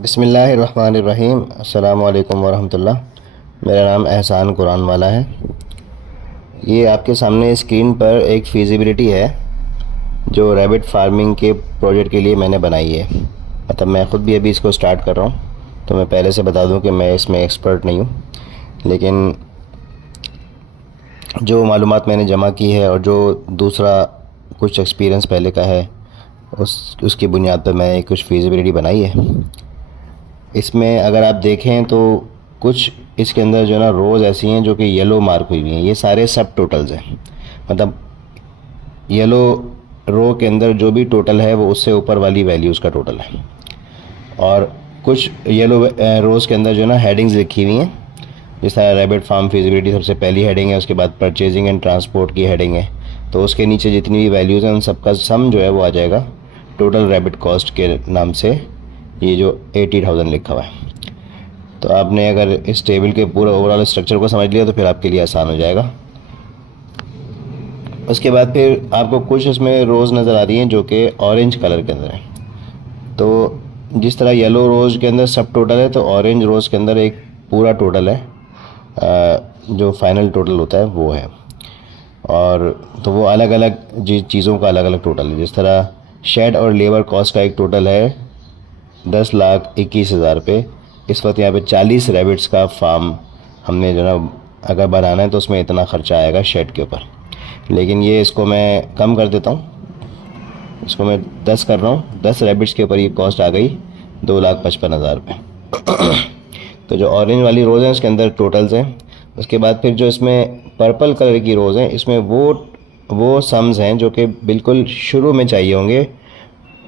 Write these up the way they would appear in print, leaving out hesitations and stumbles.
बिस्मिल्लाहिर्रहमानिर्रहीम। अस्सलामु अलैकुम वरहमतुल्लाह। मेरा नाम एहसान कुरान वाला है। ये आपके सामने स्क्रीन पर एक फ़ीज़िबिलिटी है जो रैबिट फार्मिंग के प्रोजेक्ट के लिए मैंने बनाई है। मतलब मैं ख़ुद भी अभी इसको स्टार्ट कर रहा हूँ, तो मैं पहले से बता दूँ कि मैं इसमें एक्सपर्ट नहीं हूँ, लेकिन जो मालूमात मैंने जमा की है और जो दूसरा कुछ एक्सपीरियंस पहले का है उसकी बुनियाद पर मैंने कुछ फ़ीज़िबिलिटी बनाई है। इसमें अगर आप देखें तो कुछ इसके अंदर जो है ना रोज़ ऐसी हैं जो कि येलो मार्क हुई हुई हैं। ये सारे सब टोटल्स हैं, मतलब येलो रो के अंदर जो भी टोटल है वो उससे ऊपर वाली वैल्यूज़ का टोटल है। और कुछ येलो रोज़ के अंदर जो है ना हेडिंग्स लिखी हुई हैं, जिस तरह रैबिट फार्म फिजिबिलिटी सबसे पहली हेडिंग है, उसके बाद परचेजिंग एंड ट्रांसपोर्ट की हेडिंग है। तो उसके नीचे जितनी भी वैल्यूज़ हैं उन सबका सम जो है वो आ जाएगा टोटल रैबिट कॉस्ट के नाम से। ये जो 80,000 लिखा हुआ है, तो आपने अगर इस टेबल के पूरा ओवरऑल स्ट्रक्चर को समझ लिया तो फिर आपके लिए आसान हो जाएगा। उसके बाद फिर आपको कुछ इसमें रोज़ नज़र आ रही हैं जो कि ऑरेंज कलर के अंदर है। तो जिस तरह येलो रोज़ के अंदर सब टोटल है, तो ऑरेंज रोज़ के अंदर एक पूरा टोटल है, जो फाइनल टोटल होता है वो है। और तो वो अलग अलग चीज़ों का अलग अलग टोटल है। जिस तरह शेड और लेबर कॉस्ट का एक टोटल है 10,21,000 रुपये। इस वक्त यहाँ पे 40 रैबिट्स का फार्म हमने जो ना अगर बनाना है तो उसमें इतना ख़र्चा आएगा शेड के ऊपर। लेकिन ये इसको मैं कम कर देता हूँ, इसको मैं 10 कर रहा हूँ। 10 रैबिट्स के ऊपर ये कॉस्ट आ गई 2,55,000 रुपये। तो जो ऑरेंज वाली रोज़ हैं उसके अंदर टोटल्स हैं। उसके बाद फिर जो इसमें पर्पल कलर की रोज़ हैं, इसमें वो सम्स हैं जो कि बिल्कुल शुरू में चाहिए होंगे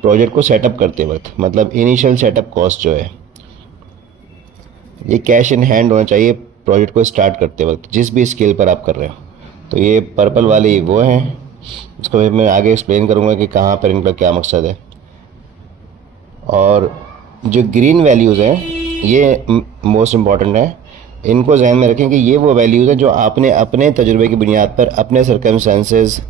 प्रोजेक्ट को सेटअप करते वक्त। मतलब इनिशियल सेटअप कॉस्ट जो है ये कैश इन हैंड होना चाहिए प्रोजेक्ट को स्टार्ट करते वक्त, जिस भी स्केल पर आप कर रहे हो। तो ये पर्पल वाली वो हैं, इसको मैं आगे एक्सप्लेन करूँगा कि कहाँ पर इनका क्या मकसद है। और जो ग्रीन वैल्यूज़ हैं ये मोस्ट इम्पॉर्टेंट है। इनको जहन में रखें कि ये वो वैल्यूज़ हैं जो आपने अपने तजुर्बे की बुनियाद पर, अपने सर्कमस्टेंसेस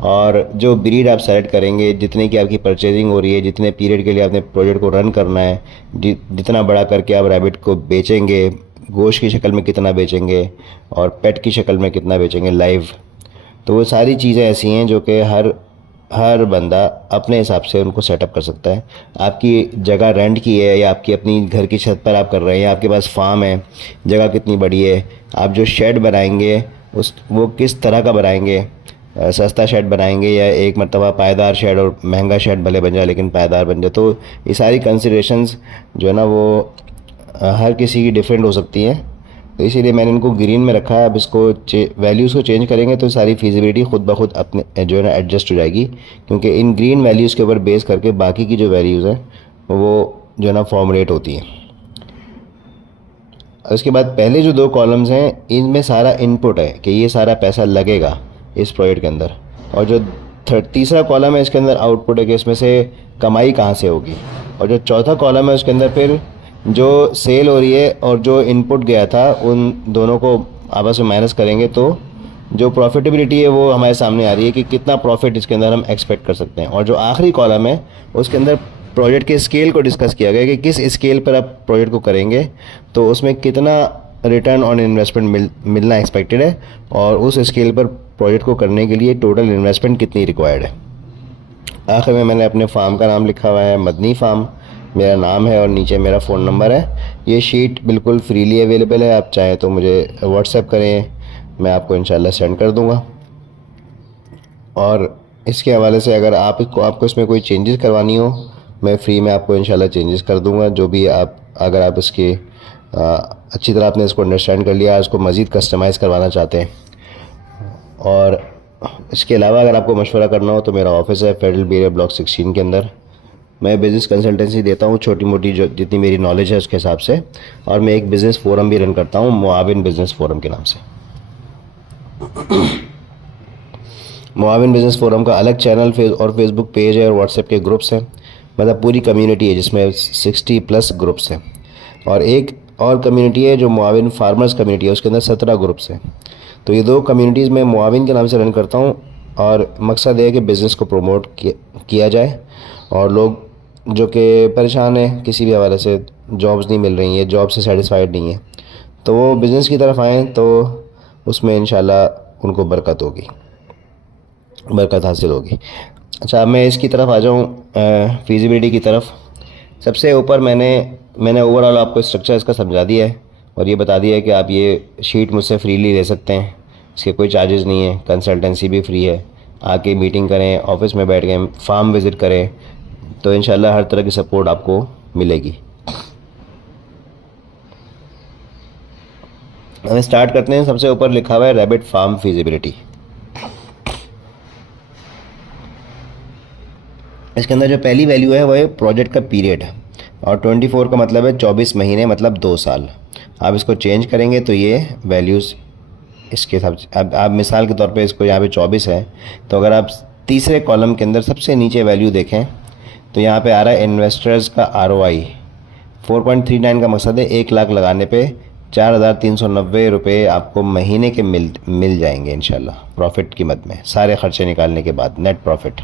और जो ब्रीड आप सेलेक्ट करेंगे, जितने की आपकी परचेजिंग हो रही है, जितने पीरियड के लिए आपने प्रोजेक्ट को रन करना है, जितना बड़ा करके आप रैबिट को बेचेंगे, गोश्त की शक्ल में कितना बेचेंगे और पेट की शक्ल में कितना बेचेंगे लाइव। तो वो सारी चीज़ें ऐसी हैं जो कि हर बंदा अपने हिसाब से उनको सेटअप कर सकता है। आपकी जगह रेंट की है या आपकी अपनी घर की छत पर आप कर रहे हैं, या आपके पास फार्म है, जगह कितनी बड़ी है, आप जो शेड बनाएंगे वो किस तरह का बनाएंगे, सस्ता शेड बनाएंगे या एक मरतबा पायदार शेड, और महंगा शेड भले बन जाए लेकिन पायदार बन जाए। तो ये सारी कंसिडरेशंस जो है ना वो हर किसी की डिफरेंट हो सकती हैं। तो इसीलिए मैंने इनको ग्रीन में रखा है। अब इसको वैल्यूज़ को चेंज करेंगे तो सारी फिजिबिलिटी खुद ब खुद अपने जो है ना एडजस्ट हो जाएगी, क्योंकि इन ग्रीन वैल्यूज़ के ऊपर बेस करके बाकी की जो वैल्यूज़ हैं वो जो है ना फॉर्मुलेट होती हैं। उसके बाद पहले जो 2 कॉलम्स हैं इनमें सारा इनपुट है कि ये सारा पैसा लगेगा इस प्रोजेक्ट के अंदर, और जो तीसरा कॉलम है इसके अंदर आउटपुट है कि इसमें से कमाई कहाँ से होगी, और जो चौथा कॉलम है उसके अंदर फिर जो सेल हो रही है और जो इनपुट गया था उन दोनों को आपस में माइनस करेंगे तो जो प्रॉफिटेबिलिटी है वो हमारे सामने आ रही है कि कितना प्रॉफिट इसके अंदर हम एक्सपेक्ट कर सकते हैं। और जो आखिरी कॉलम है उसके अंदर प्रोजेक्ट के स्केल को डिस्कस किया गया कि किस स्केल पर आप प्रोजेक्ट को करेंगे तो उसमें कितना रिटर्न ऑन इन्वेस्टमेंट मिलना एक्सपेक्टेड है, और उस स्केल पर प्रोजेक्ट को करने के लिए टोटल इन्वेस्टमेंट कितनी रिक्वायर्ड है। आखिर में मैंने अपने फार्म का नाम लिखा हुआ है, मदनी फार्म मेरा नाम है, और नीचे मेरा फ़ोन नंबर है। ये शीट बिल्कुल फ्रीली अवेलेबल है, आप चाहें तो मुझे व्हाट्सएप करें, मैं आपको इंशाल्लाह सेंड कर दूँगा। और इसके हवाले से अगर आपको इसमें कोई चेंजेस करवानी हो, मैं फ्री में आपको इंशाल्लाह चेंजेस कर दूँगा। जो भी अगर आप इसके अच्छी तरह आपने इसको अंडरस्टैंड कर लिया, इसको मज़ीद कस्टमाइज़ करवाना चाहते हैं। और इसके अलावा अगर आपको मशवरा करना हो तो मेरा ऑफिस है फेडरल बेरिया ब्लॉक 16 के अंदर। मैं बिज़नेस कंसल्टेंसी देता हूँ छोटी मोटी, जो जितनी मेरी नॉलेज है उसके हिसाब से। और मैं एक बिज़नेस फ़ोरम भी रन करता हूँ, मुआविन बिज़नेस फ़ोरम के नाम से। मुआविन बिज़नेस फ़ोरम का अलग चैनल और फेसबुक पेज है और व्हाट्सएप के ग्रुप्स हैं। मतलब पूरी कम्युनिटी है जिसमें 60+ ग्रुप्स हैं। और एक और कम्युनिटी है जो मुआविन फार्मर्स कम्युनिटी है, उसके अंदर 17 ग्रुप्स हैं। तो ये 2 कम्युनिटीज़ मैं मुआविन के नाम से रन करता हूँ, और मकसद है कि बिज़नेस को प्रमोट किया जाए और लोग जो कि परेशान है किसी भी हवाले से, जॉब्स नहीं मिल रही हैं, जॉब से सेटिस्फाइड नहीं है, तो वो बिज़नेस की तरफ आएँ तो उसमें इंशाल्लाह उनको बरकत होगी, बरकत हासिल होगी। अच्छा, अब मैं इसकी तरफ आ जाऊँ, फिजिबिलिटी की तरफ। सबसे ऊपर मैंने ओवरऑल आपको स्ट्रक्चर इसका समझा दिया है और ये बता दिया है कि आप ये शीट मुझसे फ्रीली ले सकते हैं, इसके कोई चार्जेस नहीं है, कंसल्टेंसी भी फ्री है, आके मीटिंग करें, ऑफिस में बैठ के फार्म विज़िट करें, तो इंशाल्लाह हर तरह की सपोर्ट आपको मिलेगी। हमें स्टार्ट करते हैं। सबसे ऊपर लिखा हुआ है रैबिट फार्म फिजिबिलिटी। इसके अंदर जो पहली वैल्यू है वो है प्रोजेक्ट का पीरियड, और 24 का मतलब है 24 महीने, मतलब 2 साल। आप इसको चेंज करेंगे तो ये वैल्यूज़ इसके हिसाब से, अब आप मिसाल के तौर पे इसको यहाँ पे 24 है, तो अगर आप तीसरे कॉलम के अंदर सबसे नीचे वैल्यू देखें तो यहाँ पे आ रहा है इन्वेस्टर्स का ROI 4.39 का मकसद है 1 लाख लगाने पे 4,390 रुपये आपको महीने के मिल जाएंगे इंशाल्लाह, प्रॉफिट की मद में, सारे खर्चे निकालने के बाद नेट प्रॉफिट।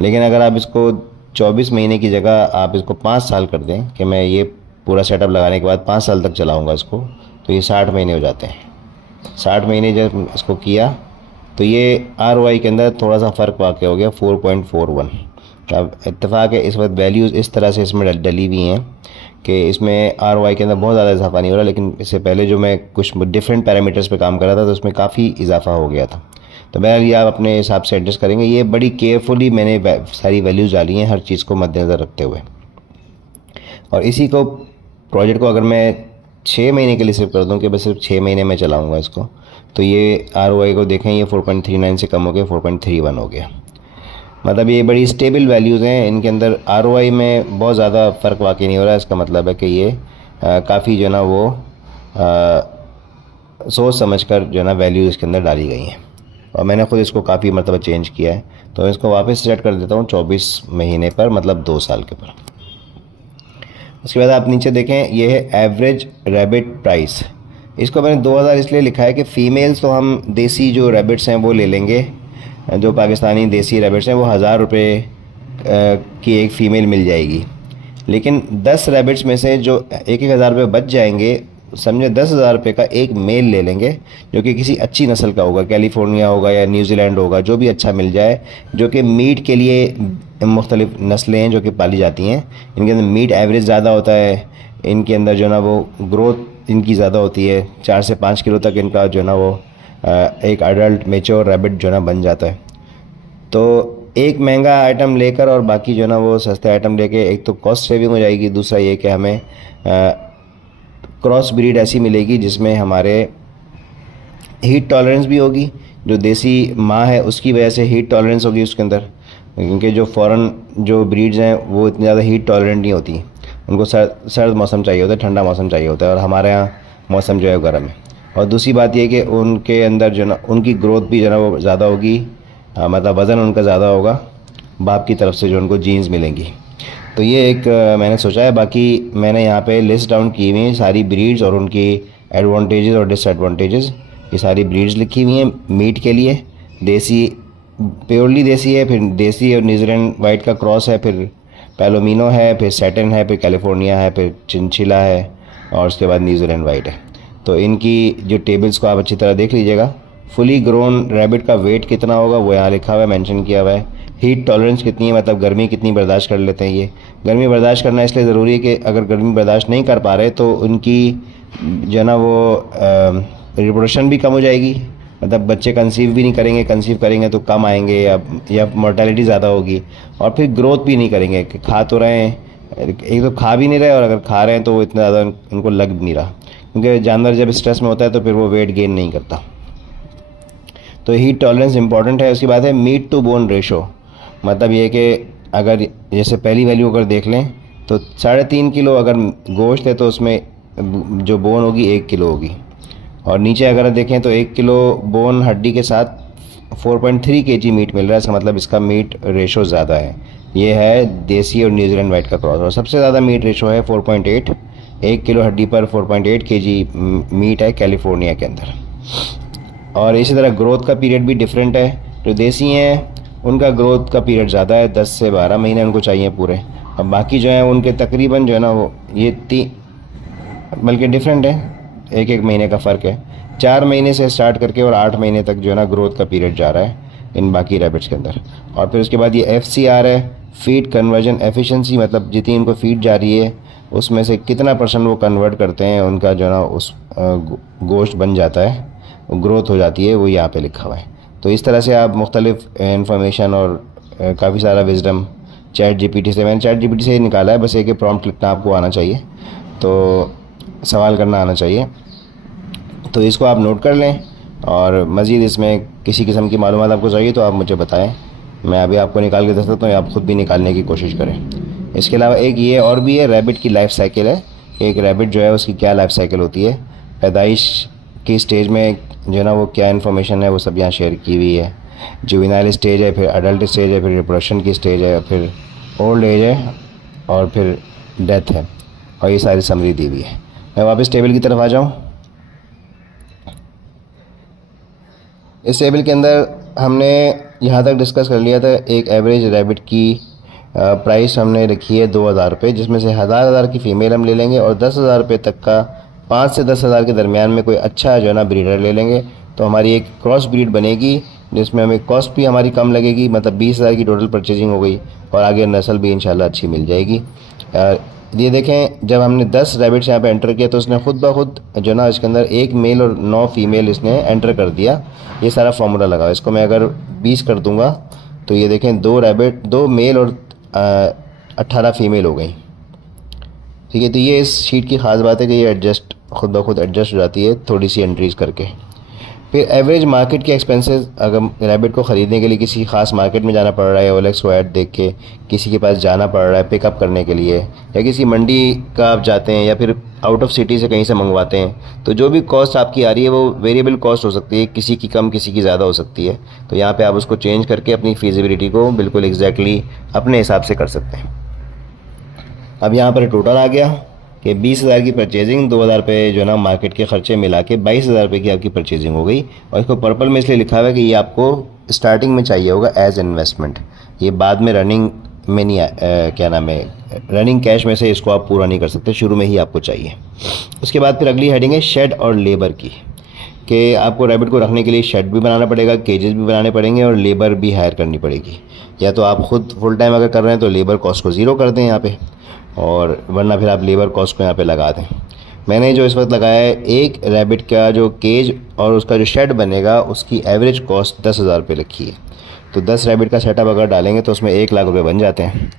लेकिन अगर आप इसको 24 महीने की जगह आप इसको 5 साल कर दें कि मैं ये पूरा सेटअप लगाने के बाद 5 साल तक चलाऊँगा इसको, तो ये 60 महीने हो जाते हैं। 60 महीने जब इसको किया तो ये ROI के अंदर थोड़ा सा फ़र्क वाक़ हो गया, 4.41। अब इत्तेफाक है इस वक्त वैल्यूज़ इस तरह से इसमें डली हुई हैं कि इसमें ROI के अंदर बहुत ज़्यादा इजाफा नहीं हो रहा, लेकिन इससे पहले जो मैं कुछ डिफरेंट पैरामीटर्स पे काम कर रहा था तो उसमें काफ़ी इजाफा हो गया था। तो बहरहाल ये आप अपने हिसाब से एडजस्ट करेंगे। ये बड़ी केयरफुली मैंने सारी वैल्यूज़ डाली हैं, हर चीज़ को मद्देनज़र रखते हुए। और इसी को प्रोजेक्ट को अगर मैं 6 महीने के लिए सिर्फ कर दूं कि बस सिर्फ 6 महीने में चलाऊंगा इसको, तो ये ROI को देखें, ये 4.39 से कम हो गया, 4.31 हो गया। मतलब ये बड़ी स्टेबल वैल्यूज़ हैं, इनके अंदर ROI में बहुत ज़्यादा फ़र्क वाकई नहीं हो रहा है। इसका मतलब है कि ये काफ़ी जो है ना वो सोच समझ कर जो है ना वैल्यूज़ इसके अंदर डाली गई हैं, और मैंने खुद इसको काफ़ी मरतबा चेंज किया है। तो इसको वापस सेट कर देता हूँ 24 महीने पर, मतलब 2 साल के ऊपर। उसके बाद आप नीचे देखें, ये है एवरेज रैबिट प्राइस। इसको मैंने 2000 इसलिए लिखा है कि फ़ीमेल्स तो हम देसी जो रैबिट्स हैं वो ले लेंगे, जो पाकिस्तानी देसी रैबिट्स हैं वो 1000 रुपये की एक फ़ीमेल मिल जाएगी। लेकिन 10 रैबिट्स में से जो 1,000 रुपये बच जाएंगे, समझे 10,000 रुपये का एक मेल ले लेंगे जो कि किसी अच्छी नस्ल का होगा, कैलिफोर्निया होगा या न्यूजीलैंड होगा, जो भी अच्छा मिल जाए, जो कि मीट के लिए मुख्तलिफ नस्लें हैं जो कि पाली जाती हैं। इनके अंदर मीट एवरेज ज़्यादा होता है, इनके अंदर जो है ना वो ग्रोथ इनकी ज़्यादा होती है, 4 से 5 किलो तक इनका जो है ना वो एक अडल्ट मेच्योर रैबिट जो है ना बन जाता है। तो एक महंगा आइटम लेकर और बाकी जो है ना वो सस्ते आइटम लेके, एक तो कॉस्ट सेविंग हो जाएगी, दूसरा ये कि हमें क्रॉस ब्रीड ऐसी मिलेगी जिसमें हमारे हीट टॉलरेंस भी होगी, जो देसी माँ है उसकी वजह से हीट टॉलरेंस होगी उसके अंदर, क्योंकि जो फॉरेन जो ब्रीड्स हैं वो इतनी ज़्यादा हीट टॉलरेंट नहीं होती, उनको सर्द मौसम चाहिए होता है, ठंडा मौसम चाहिए होता है, और हमारे यहाँ मौसम जो है गर्म है। और दूसरी बात ये कि उनके अंदर जो ना उनकी ग्रोथ भी जो ना वो ज़्यादा होगी, मतलब वज़न उनका ज़्यादा होगा, बाप की तरफ से जो उनको जीन्स मिलेंगी। तो ये एक मैंने सोचा है। बाकी मैंने यहाँ पे लिस्ट डाउन की हुई हैं सारी ब्रीड्स और उनकी एडवांटेजेस और डिसएडवांटेजेस। ये सारी ब्रीड्स लिखी हुई हैं मीट के लिए। देसी प्योरली देसी है, फिर देसी और न्यूजीलैंड वाइट का क्रॉस है, फिर पैलोमिनो है, फिर सैटन है, फिर कैलिफोर्निया है, फिर चिंचिला है, और उसके बाद न्यूजीलैंड वाइट है। तो इनकी जो टेबल्स को आप अच्छी तरह देख लीजिएगा। फुली ग्रोन रैबिट का वेट कितना होगा वो यहाँ लिखा हुआ है, मेंशन किया हुआ है। हीट टॉलरेंस कितनी है, मतलब गर्मी कितनी बर्दाश्त कर लेते हैं ये। गर्मी बर्दाश्त करना इसलिए ज़रूरी है कि अगर गर्मी बर्दाश्त नहीं कर पा रहे तो उनकी जो है ना वो रिप्रोडक्शन भी कम हो जाएगी, मतलब बच्चे कंसीव भी नहीं करेंगे, कंसीव करेंगे तो कम आएंगे, या मोर्टेलिटी ज़्यादा होगी, और फिर ग्रोथ भी नहीं करेंगे। खा तो रहे हैं, एक तो खा भी नहीं रहे, और अगर खा रहे हैं तो वो इतना ज़्यादा उनको लग भी नहीं रहा, क्योंकि जानवर जब स्ट्रेस में होता है तो फिर वो वेट गेन नहीं करता। तो हीट टॉलरेंस इंपॉर्टेंट है। उसकी बात है मीट टू बोन रेशो, मतलब ये कि अगर जैसे पहली वैल्यू अगर देख लें तो 3.5 किलो अगर गोश्त है तो उसमें जो बोन होगी 1 किलो होगी, और नीचे अगर देखें तो 1 किलो बोन हड्डी के साथ 4.3 kg मीट मिल रहा है। इसका मतलब इसका मीट रेशो ज़्यादा है। ये है देसी और न्यूजीलैंड वाइट का क्रॉस, और सबसे ज़्यादा मीट रेशो है 4.8, 1 किलो हड्डी पर 4.8 kg मीट है कैलिफोर्निया के अंदर। और इसी तरह ग्रोथ का पीरियड भी डिफरेंट है। जो देसी हैं उनका ग्रोथ का पीरियड ज़्यादा है, 10 से 12 महीने उनको चाहिए पूरे। अब बाकी जो है उनके तकरीबन जो है ना वो ये बल्कि डिफरेंट है, एक एक महीने का फ़र्क है। 4 महीने से स्टार्ट करके और 8 महीने तक जो है ना ग्रोथ का पीरियड जा रहा है इन बाकी रैबिट्स के अंदर। और फिर उसके बाद ये FCR है, फीड कन्वर्जन एफिशिएंसी, मतलब जितनी इनको फीड जा रही है उसमें से कितना % वो कन्वर्ट करते हैं, उनका जो है ना उस गोश्त बन जाता है, ग्रोथ हो जाती है, वो यहाँ पे लिखा हुआ है। तो इस तरह से आप मुख्तलिफ इंफॉर्मेशन और काफ़ी सारा विजडम ChatGPT से, मैंने ChatGPT से ही निकाला है, बस एक प्रॉम्प्ट लिखना आपको आना चाहिए, तो सवाल करना आना चाहिए। तो इसको आप नोट कर लें, और मज़ीद इसमें किसी किस्म की मालूमात आपको चाहिए तो आप मुझे बताएं, मैं अभी आपको निकाल के दे सकता हूँ, आप ख़ुद भी निकालने की कोशिश करें। इसके अलावा एक ये और भी है, रैबिट की लाइफ साइकिल है। एक रैबिट जो है उसकी क्या लाइफ साइकिल होती है, पैदाइश की स्टेज में जो है ना वो क्या इन्फॉर्मेशन है वो सब यहाँ शेयर की हुई है। जुवेनाइल स्टेज है, फिर अडल्ट स्टेज है, फिर रिप्रोडक्शन की स्टेज है, फिर ओल्ड एज है, और फिर डेथ है, और ये सारी समरी दी हुई है। मैं वापस टेबल की तरफ आ जाऊँ। इस टेबल के अंदर हमने यहाँ तक डिस्कस कर लिया था, एक एवरेज रैबिट की प्राइस हमने रखी है 2000 रुपये, जिसमें से 1000 की फ़ीमेल हम ले लेंगे, और 10,000 रुपये तक का 5 से 10,000 के दरमियान में कोई अच्छा जो है ना ब्रीडर ले लेंगे, तो हमारी एक क्रॉस ब्रीड बनेगी, जिसमें हमें कॉस्ट भी हमारी कम लगेगी, मतलब 20,000 की टोटल परचेजिंग हो गई, और आगे नस्ल भी इंशाल्लाह अच्छी मिल जाएगी। ये देखें, जब हमने 10 रैबिट्स यहाँ पे एंटर किया तो उसने खुद ब खुद जो ना इसके अंदर 1 मेल और 9 फीमेल इसने एंटर कर दिया। ये सारा फार्मूला लगा, इसको मैं अगर 20 कर दूंगा तो ये देखें 2 मेल और 18 फीमेल हो गई। ठीक है, तो ये इस शीट की ख़ास बात है कि ये एडजस्ट खुद ब खुद एडजस्ट हो जाती है थोड़ी सी एंट्रीज़ करके। फिर एवरेज मार्केट के एक्सपेंसेस, अगर रैबिट को ख़रीदने के लिए किसी ख़ास मार्केट में जाना पड़ रहा है, OLX को ऐड देख के किसी के पास जाना पड़ रहा है पिकअप करने के लिए, या किसी मंडी का आप जाते हैं, या फिर आउट ऑफ सिटी से कहीं से मंगवाते हैं, तो जो भी कॉस्ट आपकी आ रही है वो वेरिएबल कॉस्ट हो सकती है, किसी की कम किसी की ज़्यादा हो सकती है। तो यहाँ पर आप उसको चेंज करके अपनी फीजिबिलिटी को बिल्कुल एग्जैक्टली अपने हिसाब से कर सकते हैं। अब यहाँ पर टोटल आ गया कि 20,000 की परचेजिंग, 2,000 रुपये जो है ना मार्केट के ख़र्चे मिला के 22,000 रुपये की आपकी परचेजिंग हो गई। और इसको पर्पल में इसलिए लिखा हुआ है कि ये आपको स्टार्टिंग में चाहिए होगा एज इन्वेस्टमेंट, ये बाद में रनिंग में नहीं क्या नाम है, रनिंग कैश में से इसको आप पूरा नहीं कर सकते, शुरू में ही आपको चाहिए। उसके बाद फिर अगली हेडिंग है शेड और लेबर की, कि आपको रैबिट को रखने के लिए शेड भी बनाना पड़ेगा, केजेस भी बनाने पड़ेंगे, और लेबर भी हायर करनी पड़ेगी। या तो आप खुद फुल टाइम अगर कर रहे हैं तो लेबर कॉस्ट को ज़ीरो कर दें यहाँ पे, और वरना फिर आप लेबर कॉस्ट को यहाँ पे लगा दें। मैंने जो इस वक्त लगाया है, एक रैबिट का जो केज और उसका जो शेड बनेगा उसकी एवरेज कॉस्ट 10,000 रुपये रखी है। तो 10 रैबिट का सेटअप अगर डालेंगे तो उसमें 1 लाख रुपये बन जाते हैं।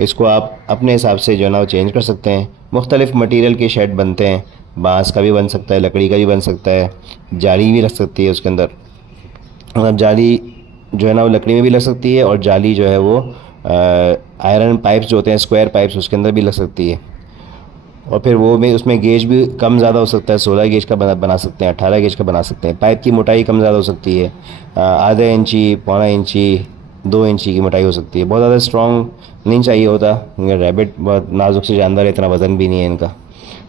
इसको आप अपने हिसाब से जो है ना वो चेंज कर सकते हैं। मुख्तलिफ़ मटीरियल के शेड बनते हैं, बाँस का भी बन सकता है, लकड़ी का भी बन सकता है, जाली भी लग सकती है उसके अंदर, मतलब जाली जो है ना वो लकड़ी में भी लग सकती है, और जाली जो है वो आयरन पाइप्स जो होते हैं, स्क्वायर पाइप्स, उसके अंदर भी लग सकती है। और फिर वो में उसमें गेज भी कम ज़्यादा हो सकता है, 16 गेज का बना सकते हैं, 18 गेज का बना सकते हैं। पाइप की मोटाई कम ज़्यादा हो सकती है, आधा इंची, पौना इंची, 2 इंची की मोटाई हो सकती है। बहुत ज़्यादा स्ट्रॉन्ग नहीं चाहिए होता, रैबिट बहुत नाजुक से जानवर है, इतना वज़न भी नहीं है इनका।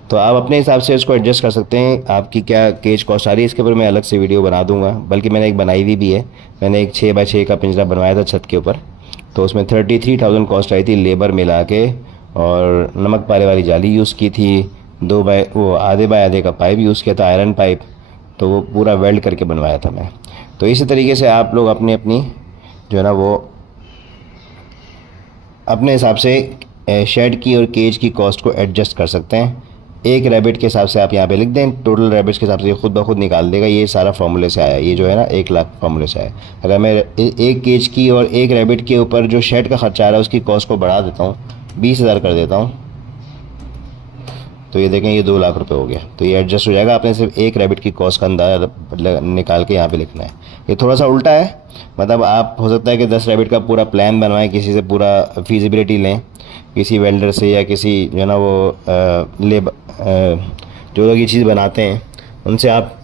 तो आप अपने हिसाब से इसको एडजस्ट कर सकते हैं। आपकी क्या केज कॉस्ट आ रही है इसके ऊपर मैं अलग से वीडियो बना दूंगा, बल्कि मैंने एक बनाई हुई भी है। मैंने एक 6x6 का पिंजरा बनवाया था छत के ऊपर, तो उसमें 33,000 कॉस्ट आई थी, लेबर मिला के, और नमक पाले वाली जाली यूज़ की थी, आधे बाय आधे का पाइप यूज़ किया था, आयरन पाइप, तो वो पूरा वेल्ड करके बनवाया था मैं। तो इसी तरीके से आप लोग अपनी जो है ना वो अपने हिसाब से शेड की और केज की कॉस्ट को एडजस्ट कर सकते हैं। एक रैबिट के हिसाब से आप यहाँ पे लिख दें, टोटल रैबिट्स के हिसाब से ये खुद ब खुद निकाल देगा। ये सारा फार्मूले से आया, ये जो है ना 1 लाख फार्मूले से आया। अगर मैं एक केज की और एक रैबिट के ऊपर जो शेड का खर्चा आ रहा है उसकी कॉस्ट को बढ़ा देता हूँ, 20,000 कर देता हूँ, तो ये देखें ये 2 लाख रुपए हो गया। तो ये एडजस्ट हो जाएगा। आपने सिर्फ एक रैबिट की कॉस्ट का अंदाज़ा निकाल के यहाँ पे लिखना है। ये थोड़ा सा उल्टा है, मतलब आप हो सकता है कि 10 रैबिट का पूरा प्लान बनवाएं, किसी से पूरा फीजिबिलिटी लें, किसी वेल्डर से, या किसी जो है ना वो जो लोग ये चीज़ बनाते हैं उनसे आप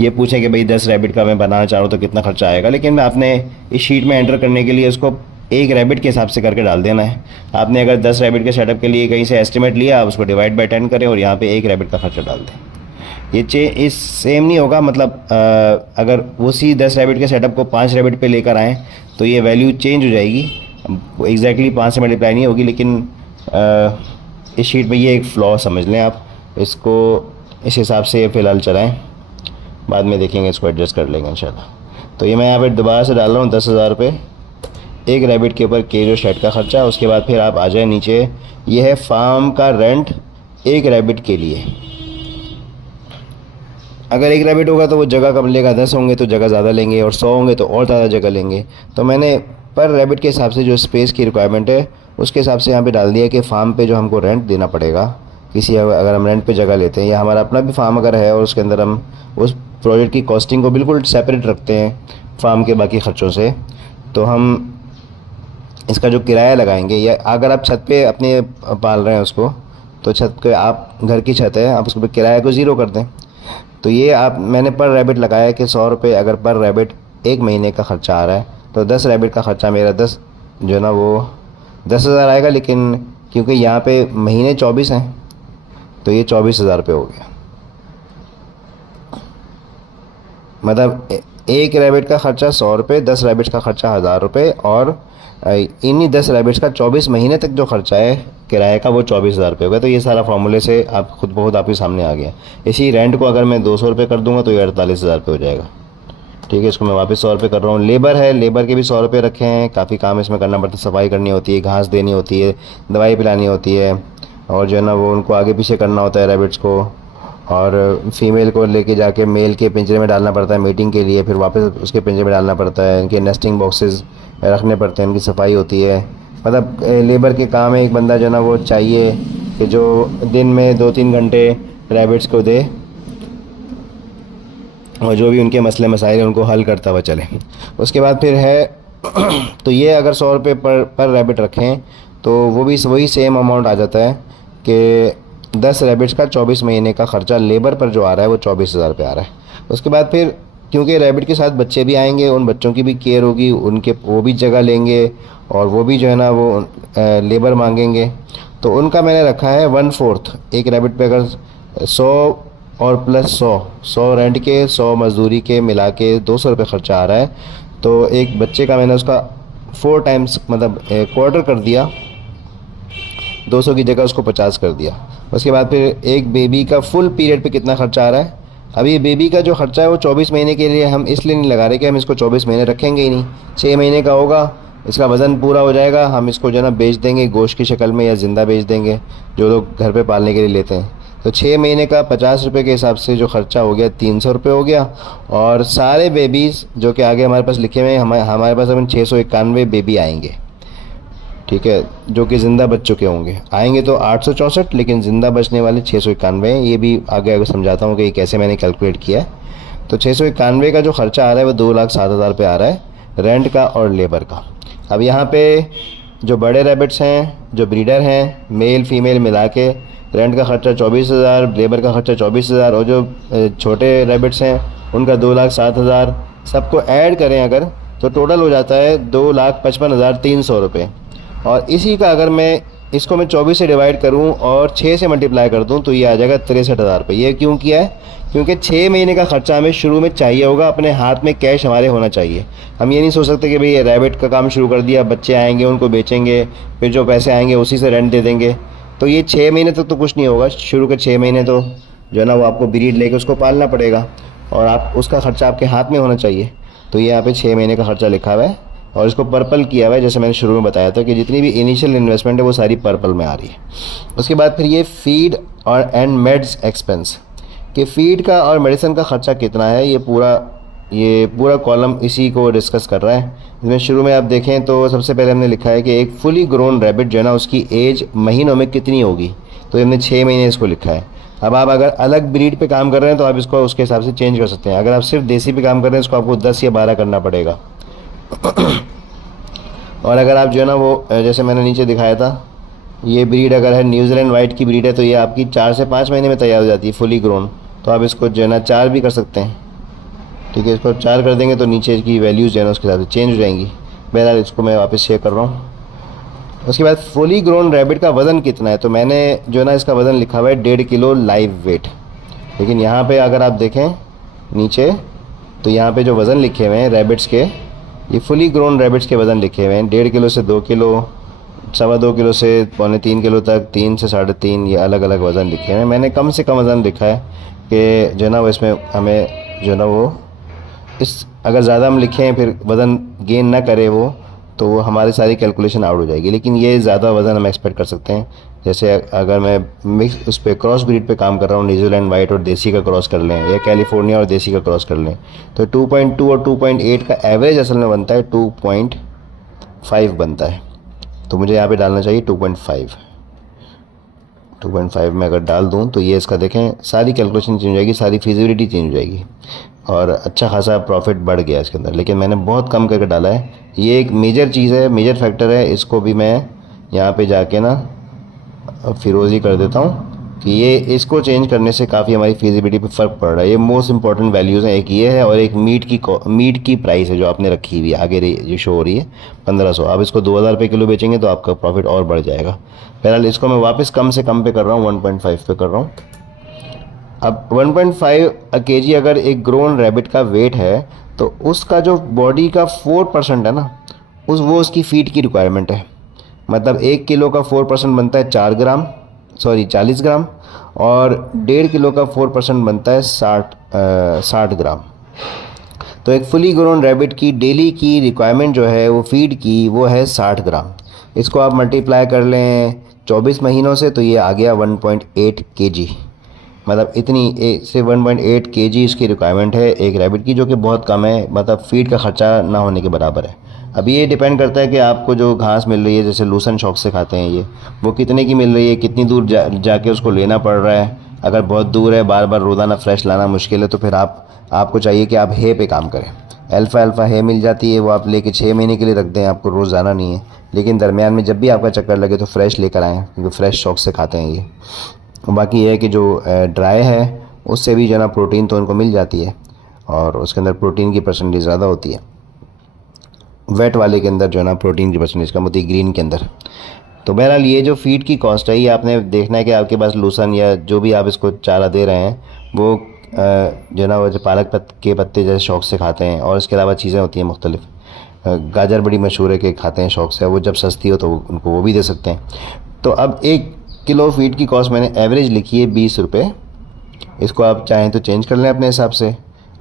ये पूछें कि भाई 10 रैबिट का मैं बनाना चाह रहा हूँ तो कितना खर्चा आएगा। लेकिन आपने इस शीट में एंटर करने के लिए उसको एक रैबिट के हिसाब से करके डाल देना है। आपने अगर 10 रैबिट के सेटअप के लिए कहीं से एस्टिमेट लिया, आप उसको डिवाइड बाय 10 करें और यहाँ पे एक रैबिट का खर्चा डाल दें। ये इस सेम नहीं होगा, मतलब अगर उसी 10 रैबिट के सेटअप को 5 रैबिट पे लेकर आएँ तो ये वैल्यू चेंज हो जाएगी। एग्जैक्टली 5 से मल्टीप्लाई नहीं होगी, लेकिन इस शीट में ये एक फ्लॉ समझ लें आप, इसको इस हिसाब से फ़िलहाल चलाएं, बाद में देखेंगे, इसको एडजस्ट कर लेंगे इंशाल्लाह। तो ये मैं यहाँ पे दोबारा से डाल रहा हूँ 10,000 रुपये एक रैबिट के ऊपर के जो शेड का ख़र्चा है। उसके बाद फिर आप आ जाए नीचे, ये है फार्म का रेंट एक रैबिट के लिए। अगर एक रैबिट होगा तो वो जगह कम लेगा, 10 होंगे तो जगह ज़्यादा लेंगे, और 100 होंगे तो और ज़्यादा जगह लेंगे। तो मैंने पर रैबिट के हिसाब से जो स्पेस की रिक्वायरमेंट है उसके हिसाब से यहाँ पे डाल दिया कि फार्म पे जो हमको रेंट देना पड़ेगा, किसी अगर हम रेंट पे जगह लेते हैं या हमारा अपना भी फार्म अगर है और उसके अंदर हम उस प्रोजेक्ट की कॉस्टिंग को बिल्कुल सेपरेट रखते हैं फार्म के बाकी ख़र्चों से, तो हम इसका जो किराया लगाएंगे, या अगर आप छत पे अपने पाल रहे हैं उसको, तो छत पे आप घर की छत है, आप उसको किराया को ज़ीरो कर दें। तो ये आप मैंने पर रैबिट लगाया कि 100 रुपये अगर पर रैबिट एक महीने का ख़र्चा आ रहा है, तो 10 रैबिट का ख़र्चा मेरा 10 जो है ना वो 10,000 आएगा। लेकिन क्योंकि यहाँ पे महीने 24 हैं तो ये 24,000 रुपये हो गया। मतलब एक रैबिट का ख़र्चा 100 रुपये, 10 रैबिट का ख़र्चा 1,000 रुपये, और इन्हीं 10 रैबिट्स का 24 महीने तक जो खर्चा है किराए का वो 24,000 रुपये होगा। तो ये सारा फार्मूले से आप खुद बहुत आपके सामने आ गया। इसी रेंट को अगर मैं 200 रुपये कर दूंगा तो ये 48,000 रुपये हो जाएगा। ठीक है, इसको मैं वापस 100 रुपये कर रहा हूँ। लेबर है, लेबर के भी 100 रुपये रखे हैं, काफ़ी काम इसमें करना पड़ता है, सफाई करनी होती है, घास देनी होती है, दवाई पिलानी होती है, और जो है ना वो उनको आगे पीछे करना होता है रैबिट्स को, और फीमेल को लेके जाके मेल के पिंजरे में डालना पड़ता है मीटिंग के लिए, फिर वापस उसके पिंजरे में डालना पड़ता है, इनके नेस्टिंग बॉक्सेस रखने पड़ते हैं, इनकी सफाई होती है। मतलब लेबर के काम है, एक बंदा जो है ना वो चाहिए कि जो दिन में 2-3 घंटे रैबिट्स को दे और जो भी उनके मसले मसाइल हैं उनको हल करता हुआ चले। उसके बाद फिर है तो ये अगर 100 रुपये पर रैबिट रखें तो वो भी वही सेम अमाउंट आ जाता है कि 10 रैबिट्स का 24 महीने का ख़र्चा लेबर पर जो आ रहा है वो 24,000 रुपये आ रहा है। उसके बाद फिर क्योंकि रैबिट के साथ बच्चे भी आएंगे, उन बच्चों की भी केयर होगी, उनके वो भी जगह लेंगे और वो भी जो है ना वो लेबर मांगेंगे, तो उनका मैंने रखा है 1/4। एक रैबिट पे अगर 100 और प्लस 100 रेंट के 100 मजदूरी के मिला के 200 रुपये ख़र्चा आ रहा है, तो एक बच्चे का मैंने उसका 4 टाइम्स मतलब क्वार्टर कर दिया, 200 की जगह उसको 50 कर दिया। उसके बाद फिर एक बेबी का फुल पीरियड पे कितना ख़र्चा आ रहा है। अभी ये बेबी का जो ख़र्चा है वो 24 महीने के लिए हम इसलिए नहीं लगा रहे कि हम इसको 24 महीने रखेंगे ही नहीं, 6 महीने का होगा, इसका वज़न पूरा हो जाएगा, हम इसको जो है ना बेच देंगे गोश्त की शक्ल में या ज़िंदा बेच देंगे जो लोग घर पे पालने के लिए लेते हैं। तो 6 महीने का 50 रुपये के हिसाब से जो ख़र्चा हो गया 300 रुपये हो गया। और सारे बेबीज़ जो कि आगे हमारे पास लिखे हुए हैं, हमारे पास अभी 691 बेबी आएंगे, ठीक है, जो कि ज़िंदा बच चुके होंगे। आएंगे तो 864, लेकिन ज़िंदा बचने वाले 691 हैं। ये भी आगे समझाता हूँ कि ये कैसे मैंने कैलकुलेट किया है। तो 691 का जो ख़र्चा आ रहा है वो 2,07,000 रुपये आ रहा है रेंट का और लेबर का। अब यहाँ पे जो बड़े रैबिट्स हैं, जो ब्रीडर हैं, मेल फीमेल मिला के रेंट का ख़र्चा 24,000, लेबर का ख़र्चा 24,000, और जो छोटे रैबिट्स हैं उनका 2,07,000, सबको ऐड करें अगर तो टोटल हो जाता है 2,55,300 रुपये। और इसी का अगर मैं इसको मैं 24 से डिवाइड करूं और 6 से मल्टीप्लाई कर दूं तो ये आ जाएगा 63,000 रुपये। ये क्यों किया है? क्योंकि 6 महीने का ख़र्चा हमें शुरू में चाहिए होगा, अपने हाथ में कैश हमारे होना चाहिए। हम ये नहीं सोच सकते कि भाई ये रैबिट का काम शुरू कर दिया, बच्चे आएंगे उनको बेचेंगे, फिर जो पैसे आएंगे उसी से रेंट दे देंगे। तो ये 6 महीने तक तो कुछ नहीं होगा। शुरू के 6 महीने तो जो है ना वो आपको ब्रीड लेके उसको पालना पड़ेगा और आप उसका ख़र्चा आपके हाथ में होना चाहिए। तो ये यहाँ पे 6 महीने का ख़र्चा लिखा हुआ है और इसको पर्पल किया हुआ है, जैसे मैंने शुरू में बताया था कि जितनी भी इनिशियल इन्वेस्टमेंट है वो सारी पर्पल में आ रही है। उसके बाद फिर ये फीड और एंड मेड्स एक्सपेंस, कि फ़ीड का और मेडिसिन का ख़र्चा कितना है, ये पूरा कॉलम इसी को डिस्कस कर रहा है। इसमें शुरू में आप देखें तो सबसे पहले हमने लिखा है कि एक फुली ग्रोन रैबिट जो है ना उसकी एज महीनों में कितनी होगी, तो हमने 6 महीने इसको लिखा है। अब आप अगर अलग ब्रीड पे काम कर रहे हैं तो आप इसको उसके हिसाब से चेंज कर सकते हैं। अगर आप सिर्फ देसी पे काम कर रहे हैं इसको आपको 10 या 12 करना पड़ेगा। और अगर आप जो है ना वो जैसे मैंने नीचे दिखाया था, ये ब्रीड अगर है न्यूजीलैंड वाइट की ब्रीड है तो ये आपकी 4 से 5 महीने में तैयार हो जाती है फुली ग्रोन। तो आप इसको जो है ना 4 भी कर सकते हैं, ठीक है। इसको 4 कर देंगे तो नीचे की वैल्यूज़ जो है ना उसके हिसाब से चेंज हो जाएंगी। बहरहाल इसको मैं वापस शेयर कर रहा हूँ। उसके बाद फुली ग्रोन रैबिट का वज़न कितना है, तो मैंने जो है ना इसका वज़न लिखा हुआ है 1.5 किलो लाइव वेट। लेकिन यहाँ पे अगर आप देखें नीचे तो यहाँ पे जो वज़न लिखे हुए हैं रैबिट्स के, ये फुली ग्रोन रैबिट्स के वज़न लिखे हुए हैं 1.5 किलो से 2 किलो, 2.25 किलो से 2.25 किलो तक, 3 से 3.5, ये अलग अलग वज़न लिखे हैं। मैंने कम से कम वज़न लिखा है कि जो है ना वो इसमें हमें जो है ना वो इस अगर ज़्यादा हम लिखें फिर वज़न गेन ना करे वो, तो वो हमारी सारी कैलकुलेशन आउट हो जाएगी। लेकिन ये ज़्यादा वज़न हम एक्सपेक्ट कर सकते हैं। जैसे अगर मैं मिक्स उस पर क्रॉस ब्रीड पे काम कर रहा हूँ, न्यूजीलैंड वाइट और देसी का क्रॉस कर लें, या कैलिफोर्निया और देसी का क्रॉस कर लें, तो 2.2 और 2.8 का एवरेज असल में बनता है 2.5 बनता है। तो मुझे यहाँ पे डालना चाहिए 2.5। 2.5 में अगर डाल दूँ तो ये इसका देखें सारी कैलकुलेशन चेंज हो जाएगी, सारी फिजिबिलिटी चेंज हो जाएगी और अच्छा खासा प्रॉफिट बढ़ गया इसके अंदर। लेकिन मैंने बहुत कम करके डाला है। ये एक मेजर चीज़ है, मेजर फैक्टर है। इसको भी मैं यहाँ पे जाके ना फिरोज़ी कर देता हूँ कि ये इसको चेंज करने से काफ़ी हमारी फिजिबिलिटी पे फ़र्क पड़ रहा है। ये मोस्ट इंपॉर्टेंट वैल्यूज़ हैं, एक ये है और एक मीट की प्राइस है जो आपने रखी हुई है आगे जो शो हो रही है 1500। आप इसको 2000 रुपये किलो बेचेंगे तो आपका प्रॉफिट और बढ़ जाएगा। बहरहाल इसको मैं वापस कम से कम पे कर रहा हूँ, 1.5 पे कर रहा हूँ। अब 1.5 kg अगर एक ग्रोन रैबिट का वेट है तो उसका जो बॉडी का 4% है ना, वो उसकी फीड की रिक्वायरमेंट है। मतलब 1 किलो का 4% बनता है 40 ग्राम, और 1.5 किलो का 4% बनता है 60 ग्राम। तो एक फुली ग्रोन रैबिट की डेली की रिक्वायरमेंट जो है वो फीड की वो है 60 ग्राम। इसको आप मल्टीप्लाई कर लें 24 महीनों से तो ये आ गया 1.8 kg। मतलब इतनी से 1.8 kg इसकी रिक्वायरमेंट है एक रैबिट की, जो कि बहुत कम है। मतलब फीड का ख़र्चा ना होने के बराबर है। अब ये डिपेंड करता है कि आपको जो घास मिल रही है, जैसे लूसन शौक से खाते हैं ये, वो कितने की मिल रही है, कितनी दूर जाके उसको लेना पड़ रहा है। अगर बहुत दूर है, बार बार रोज़ाना फ्रेश लाना मुश्किल है, तो फिर आपको चाहिए कि आप हे पे काम करें। अल्फ़ा हे मिल जाती है, वो आप लेके 6 महीने के लिए रख दें, आपको रोज़ जाना नहीं है। लेकिन दरमियान में जब भी आपका चक्कर लगे तो फ्रेश लेकर आएँ, क्योंकि फ्रेश शौक से खाते हैं ये। बाकी ये है कि जो ड्राई है उससे भी जो है ना प्रोटीन तो उनको मिल जाती है, और उसके अंदर प्रोटीन की परसेंटेज ज़्यादा होती है। वेट वाले के अंदर जो है ना प्रोटीन की परसेंटेज कम होती है, ग्रीन के अंदर। तो बहरहाल ये जो फीड की कॉस्ट है, ये आपने देखना है कि आपके पास लूसन या जो भी आप इसको चारा दे रहे हैं वो जो है ना वो जो पालक के पत्ते जैसे शौक से खाते हैं, और इसके अलावा चीज़ें होती हैं मुख्तलिफ। गाजर बड़ी मशहूर है कि खाते हैं शौक से, वो जब सस्ती हो तो उनको वो भी दे सकते हैं। तो अब 1 किलो फीड की कॉस्ट मैंने एवरेज लिखी है 20 रुपये। इसको आप चाहें तो चेंज कर लें अपने हिसाब से।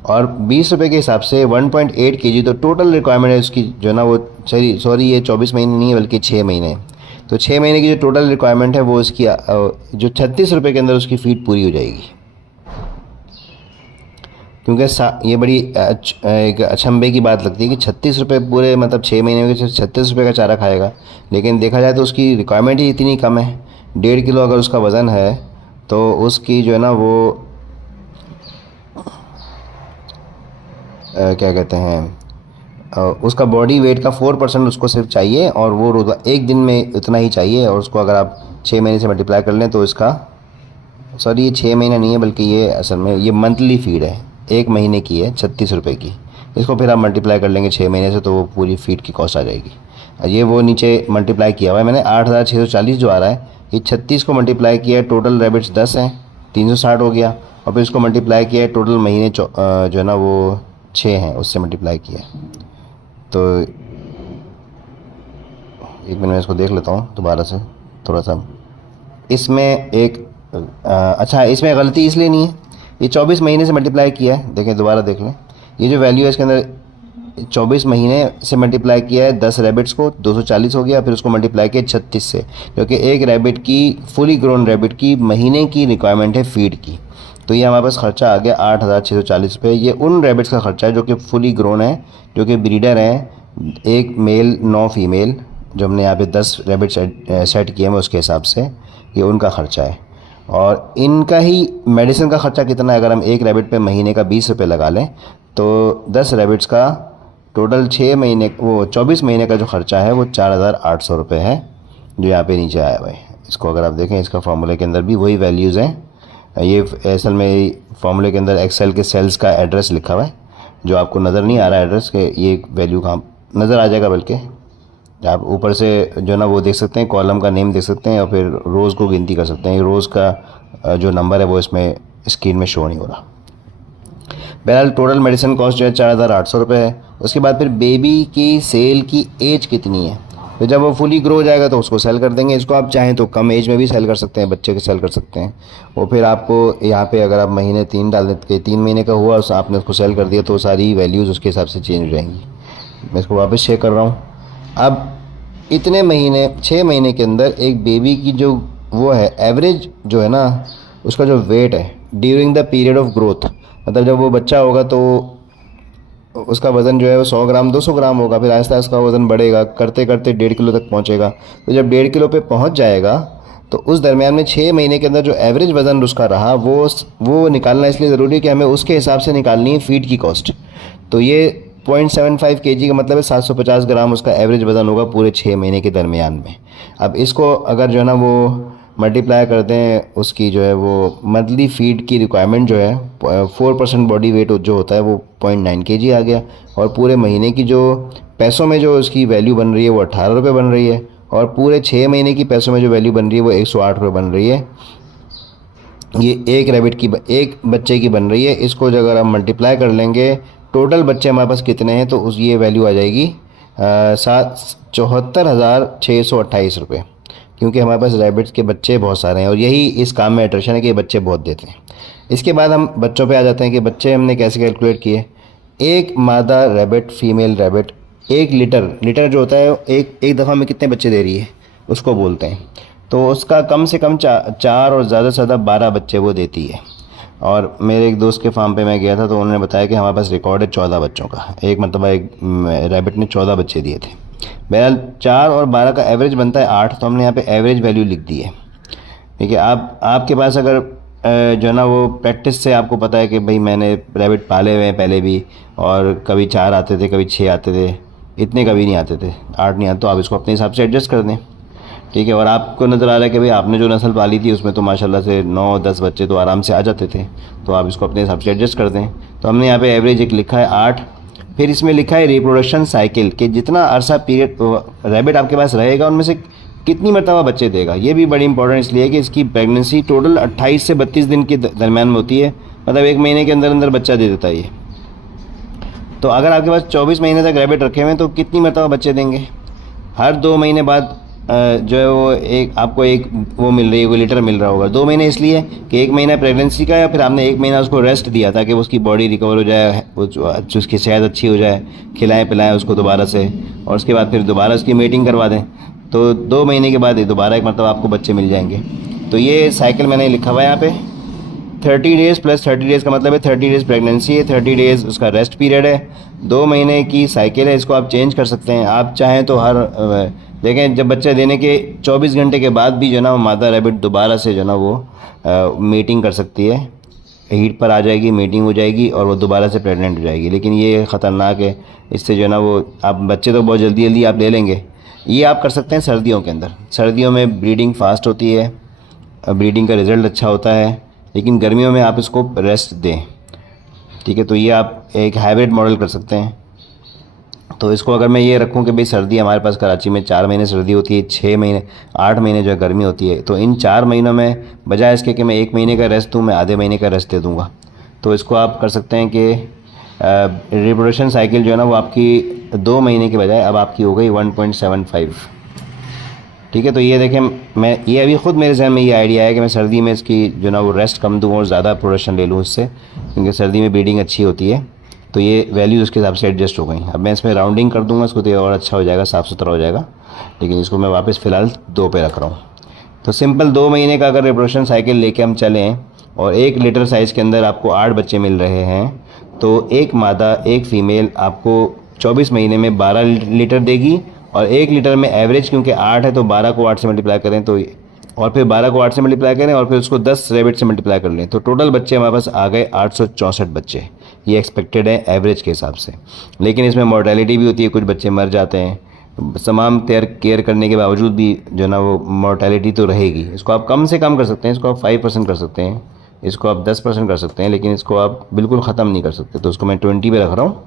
और 20 रुपये के हिसाब से 1.8 kg तो टोटल रिक्वायरमेंट है उसकी जो है ना वो सॉरी ये 24 महीने नहीं है बल्कि 6 महीने है। तो 6 महीने की जो टोटल रिक्वायरमेंट है वो उसकी जो 36 रुपये के अंदर उसकी फीड पूरी हो जाएगी। क्योंकि ये बड़ी एक अचंभे की बात लगती है कि 36 रुपये पूरे, मतलब 6 महीने में 36 रुपये का चारा खाएगा। लेकिन देखा जाए तो उसकी रिक्वायरमेंट ही इतनी कम है। 1.5 किलो अगर उसका वज़न है तो उसकी जो है ना वो क्या कहते हैं, उसका बॉडी वेट का 4% उसको सिर्फ चाहिए, और वो रोज़ एक दिन में इतना ही चाहिए। और उसको अगर आप 6 महीने से मल्टीप्लाई कर लें तो इसका सॉरी ये 6 महीने नहीं है बल्कि ये असल में ये मंथली फीड है, 1 महीने की है 36 रुपये की। इसको फिर आप मल्टीप्लाई कर लेंगे 6 महीने से तो वो पूरी फीड की कॉस्ट आ जाएगी। ये वो नीचे मल्टीप्लाई किया हुआ है मैंने 8640 जो आ रहा है, ये 36 को मल्टीप्लाई किया है, टोटल रैबिट्स 10 हैं, 360 हो गया। और फिर इसको मल्टीप्लाई किया है, टोटल महीने जो है ना वो 6 हैं, उससे मल्टीप्लाई किया है। तो एक मिनट में इसको देख लेता हूँ दोबारा से थोड़ा सा। इसमें एक अच्छा इसमें गलती इसलिए नहीं है, ये 24 महीने से मल्टीप्लाई किया है। देखें दोबारा देख लें, ये जो वैल्यू है इसके अंदर 24 महीने से मल्टीप्लाई किया है 10 रैबिट्स को, 240 हो गया। फिर उसको मल्टीप्लाई किया 36 से, क्योंकि एक रैबिट की फुली ग्रोन रैबिट की महीने की रिक्वायरमेंट है फीड की। तो ये हमारे पास खर्चा आ गया 8640 रुपये। ये उन रैबिट्स का खर्चा है जो कि फुली ग्रोन है, जो कि ब्रीडर हैं, 1 मेल 9 फीमेल, जो हमने यहाँ पे 10 रैबिट सेट किए हैं उसके हिसाब से ये उनका खर्चा है। और इनका ही मेडिसिन का खर्चा कितना है, अगर हम एक रैबिट पे महीने का 20 रुपये लगा लें तो 10 रैबिट्स का टोटल 6 महीने वो 24 महीने का जो खर्चा है वो 4800 रुपये है, जो यहाँ पे नीचे आया हुआ है। इसको अगर आप देखें इसका फार्मूले के अंदर भी वही वैल्यूज़ हैं। ये असल में फार्मूले के अंदर एक्सेल के सेल्स का एड्रेस लिखा हुआ है, जो आपको नज़र नहीं आ रहा है एड्रेस के, ये वैल्यू कहाँ नज़र आ जाएगा, बल्कि आप ऊपर से जो ना वो देख सकते हैं, कॉलम का नेम देख सकते हैं और फिर रोज़ को गिनती कर सकते हैं। रोज़ का जो नंबर है वो इसमें स्क्रीन में शो नहीं हो रहा। बहरहाल टोटल मेडिसिन कॉस्ट जो है 4800 रुपये है। उसके बाद फिर बेबी की सेल की एज कितनी है, फिर जब वो फुली ग्रो हो जाएगा तो उसको सेल कर देंगे। इसको आप चाहें तो कम एज में भी सेल कर सकते हैं, बच्चे के सेल कर सकते हैं। वो फिर आपको यहाँ पे अगर आप महीने 3 डाल देते, 3 महीने का हुआ आपने उसको सेल कर दिया तो सारी वैल्यूज़ उसके हिसाब से चेंज हो जाएंगी। मैं इसको वापस चेक कर रहा हूँ। अब इतने महीने 6 महीने के अंदर एक बेबी की जो वो है एवरेज जो है ना उसका जो वेट है during the period of growth, मतलब जब वो बच्चा होगा तो उसका वज़न जो है वो 100 ग्राम 200 ग्राम होगा, फिर आहिस्ता उसका वज़न बढ़ेगा, करते करते 1.5 किलो तक पहुंचेगा। तो जब 1.5 किलो पे पहुंच जाएगा तो उस दरमियान में 6 महीने के अंदर जो एवरेज वज़न उसका रहा वो निकालना इसलिए ज़रूरी है कि हमें उसके हिसाब से निकालनी है फीड की कॉस्ट। तो ये 0.75 kg का मतलब है 750 ग्राम उसका एवरेज वज़न होगा पूरे 6 महीने के दरमियान में। अब इसको अगर जो है ना वो मल्टीप्लाई करते हैं, उसकी जो है वो मंथली फीड की रिक्वायरमेंट जो है 4% बॉडी वेट जो होता है वो 0.9 kg आ गया, और पूरे महीने की जो पैसों में जो उसकी वैल्यू बन रही है वो 18 रुपये बन रही है, और पूरे 6 महीने की पैसों में जो वैल्यू बन रही है वो 108 रुपये बन रही है। ये एक बच्चे की बन रही है। इसको जो अगर हम मल्टीप्लाई कर लेंगे टोटल बच्चे हमारे पास कितने हैं तो उस ये वैल्यू आ जाएगी 74,628 रुपये, क्योंकि हमारे पास रैबिट्स के बच्चे बहुत सारे हैं और यही इस काम में अट्रैक्शन है कि ये बच्चे बहुत देते हैं। इसके बाद हम बच्चों पे आ जाते हैं कि बच्चे हमने कैसे कैलकुलेट किए। एक मादा रैबिट फीमेल रैबिट 1 लीटर जो होता है एक दफ़ा में कितने बच्चे दे रही है उसको बोलते हैं। तो उसका कम से कम 4 और ज़्यादा से ज़्यादा 12 बच्चे वो देती है। और मेरे एक दोस्त के फार्म पे मैं गया था तो उन्होंने बताया कि हमारे पास रिकॉर्ड है 14 बच्चों का। एक मतलब एक रैबिट ने 14 बच्चे दिए थे। बहरहाल 4 और 12 का एवरेज बनता है 8, तो हमने यहाँ पे एवरेज वैल्यू लिख दी है। ठीक है, आपके पास अगर जो है ना वो प्रैक्टिस से आपको पता है कि भाई मैंने रैबिट पाले हुए हैं पहले भी, और कभी 4 आते थे कभी 6 आते थे, इतने कभी नहीं आते थे, 8 नहीं आते, तो आप इसको अपने हिसाब से एडजस्ट कर दें। ठीक है, और आपको नज़र आ रहा है कि भाई आपने जो नस्ल पाली थी उसमें तो माशाल्लाह से 9-10 बच्चे तो आराम से आ जाते थे, तो आप इसको अपने हिसाब से एडजस्ट कर दें। तो हमने यहाँ पे एवरेज एक लिखा है 8, फिर इसमें लिखा है रिप्रोडक्शन साइकिल कि जितना अरसा पीरियड रैबिट आपके पास रहेगा उनमें से कितनी मरतबा बच्चे देगा। ये भी बड़ी इंपॉर्टेंट इसलिए है कि इसकी प्रेगनेंसी टोटल 28 से 32 दिन के दरमियान में होती है, मतलब 1 महीने के अंदर अंदर बच्चा दे देता है ये। तो अगर आपके पास 24 महीने तक रैबिट रखे हुए हैं तो कितनी मरतबा बच्चे देंगे। हर 2 महीने बाद जो है वो आपको एक वो मिल रही है, वो लीटर मिल रहा होगा। 2 महीने इसलिए कि 1 महीना प्रेगनेंसी का है, फिर आपने 1 महीना उसको रेस्ट दिया ताकि उसकी बॉडी रिकवर हो जाए, उसकी सेहत अच्छी हो जाए, खिलाएं पिलाएं उसको दोबारा से, और उसके बाद फिर दोबारा उसकी मीटिंग करवा दें। तो 2 महीने के बाद दोबारा एक मतलब आपको बच्चे मिल जाएंगे। तो ये साइकिल मैंने लिखा हुआ है यहाँ पे 30 डेज़ प्लस 30 डेज़ का मतलब है 30 डेज़ प्रेगनेंसी है, 30 डेज़ उसका रेस्ट पीरियड है, 2 महीने की साइकिल है। इसको आप चेंज कर सकते हैं। आप चाहें तो हर देखें जब बच्चे देने के 24 घंटे के बाद भी जो है ना मादा रैबिट दोबारा से जो है ना वो मीटिंग कर सकती है, हीट पर आ जाएगी, मीटिंग हो जाएगी और वो दोबारा से प्रेग्नेंट हो जाएगी। लेकिन ये ख़तरनाक है, इससे जो है ना वो आप बच्चे तो बहुत जल्दी जल्दी आप ले लेंगे। ये आप कर सकते हैं सर्दियों के अंदर। सर्दियों में ब्रीडिंग फास्ट होती है, ब्रीडिंग का रिज़ल्ट अच्छा होता है, लेकिन गर्मियों में आप इसको रेस्ट दें। ठीक है, तो ये आप एक हाइब्रिड मॉडल कर सकते हैं। तो इसको अगर मैं ये रखूं कि भाई सर्दी हमारे पास कराची में 4 महीने सर्दी होती है, 6 महीने 8 महीने जो है गर्मी होती है, तो इन 4 महीनों में बजाय इसके कि मैं 1 महीने का रेस्ट दूँ, मैं आधे महीने का रेस्ट दे दूँगा। तो इसको आप कर सकते हैं कि रिप्रोडक्शन साइकिल जो है ना वो आपकी 2 महीने के बजाय अब आपकी हो गई 1.75। ठीक है, तो ये देखें मैं ये अभी ख़ुद मेरे जहन में ये आइडिया है कि मैं सर्दी में इसकी जो ना वो रेस्ट कम दूँ और ज़्यादा प्रोडक्शन ले लूँ इससे, क्योंकि सर्दी में ब्रीडिंग अच्छी होती है। तो ये वैल्यूज़ उसके हिसाब से एडजस्ट हो गई। अब मैं इसमें राउंडिंग कर दूंगा इसको तो ये और अच्छा हो जाएगा, साफ़ सुथरा हो जाएगा। लेकिन इसको मैं वापस फ़िलहाल 2 पे रख रहा हूँ। तो सिंपल 2 महीने का अगर रिप्रोडक्शन साइकिल लेके हम चलें और 1 लीटर साइज़ के अंदर आपको 8 बच्चे मिल रहे हैं, तो एक मादा एक फ़ीमेल आपको 24 महीने में 12 लीटर देगी, और 1 लीटर में एवरेज क्योंकि 8 है तो 12 को 8 से मल्टीप्लाई करें तो, और फिर 12 को 8 से मल्टीप्लाई करें और फिर उसको 10 रैबिट से मल्टीप्लाई कर लें, तो टोटल बच्चे हमारे पास आ गए 864 बच्चे। ये एक्सपेक्टेड है एवरेज के हिसाब से। लेकिन इसमें मॉर्टेलिटी भी होती है, कुछ बच्चे मर जाते हैं, तमाम केयर करने के बावजूद भी जो ना वो मॉर्टेलिटी तो रहेगी। इसको आप कम से कम कर सकते हैं, इसको आप 5% कर सकते हैं, इसको आप 10% कर सकते हैं, लेकिन इसको आप बिल्कुल ख़त्म नहीं कर सकते। तो उसको मैं 20 पे रख रहा हूँ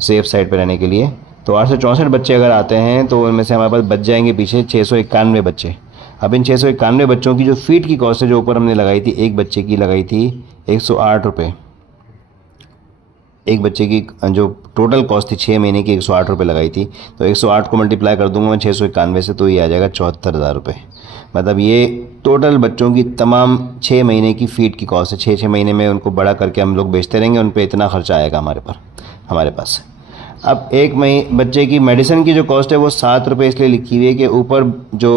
सेफ़ साइड पर रहने के लिए। तो 864 बच्चे अगर आते हैं तो उनमें से हमारे पास बच जाएंगे पीछे 691 बच्चे। अब इन 691 बच्चों की जो फीड की कॉस्ट है जो ऊपर हमने लगाई थी, एक बच्चे की लगाई थी 108 रुपये। एक बच्चे की जो टोटल कॉस्ट थी 6 महीने की 108 रुपये लगाई थी, तो 108 को मल्टीप्लाई कर दूंगा मैं 691 से, तो ये आ जाएगा 74,000 रुपये। मतलब ये टोटल बच्चों की तमाम 6 महीने की फ़ीड की कॉस्ट है। 6 महीने में उनको बड़ा करके हम लोग बेचते रहेंगे, उन पे इतना खर्चा आएगा हमारे पास। अब एक बच्चे की मेडिसिन की जो कॉस्ट है वो 7 रुपये इसलिए लिखी हुई है कि ऊपर जो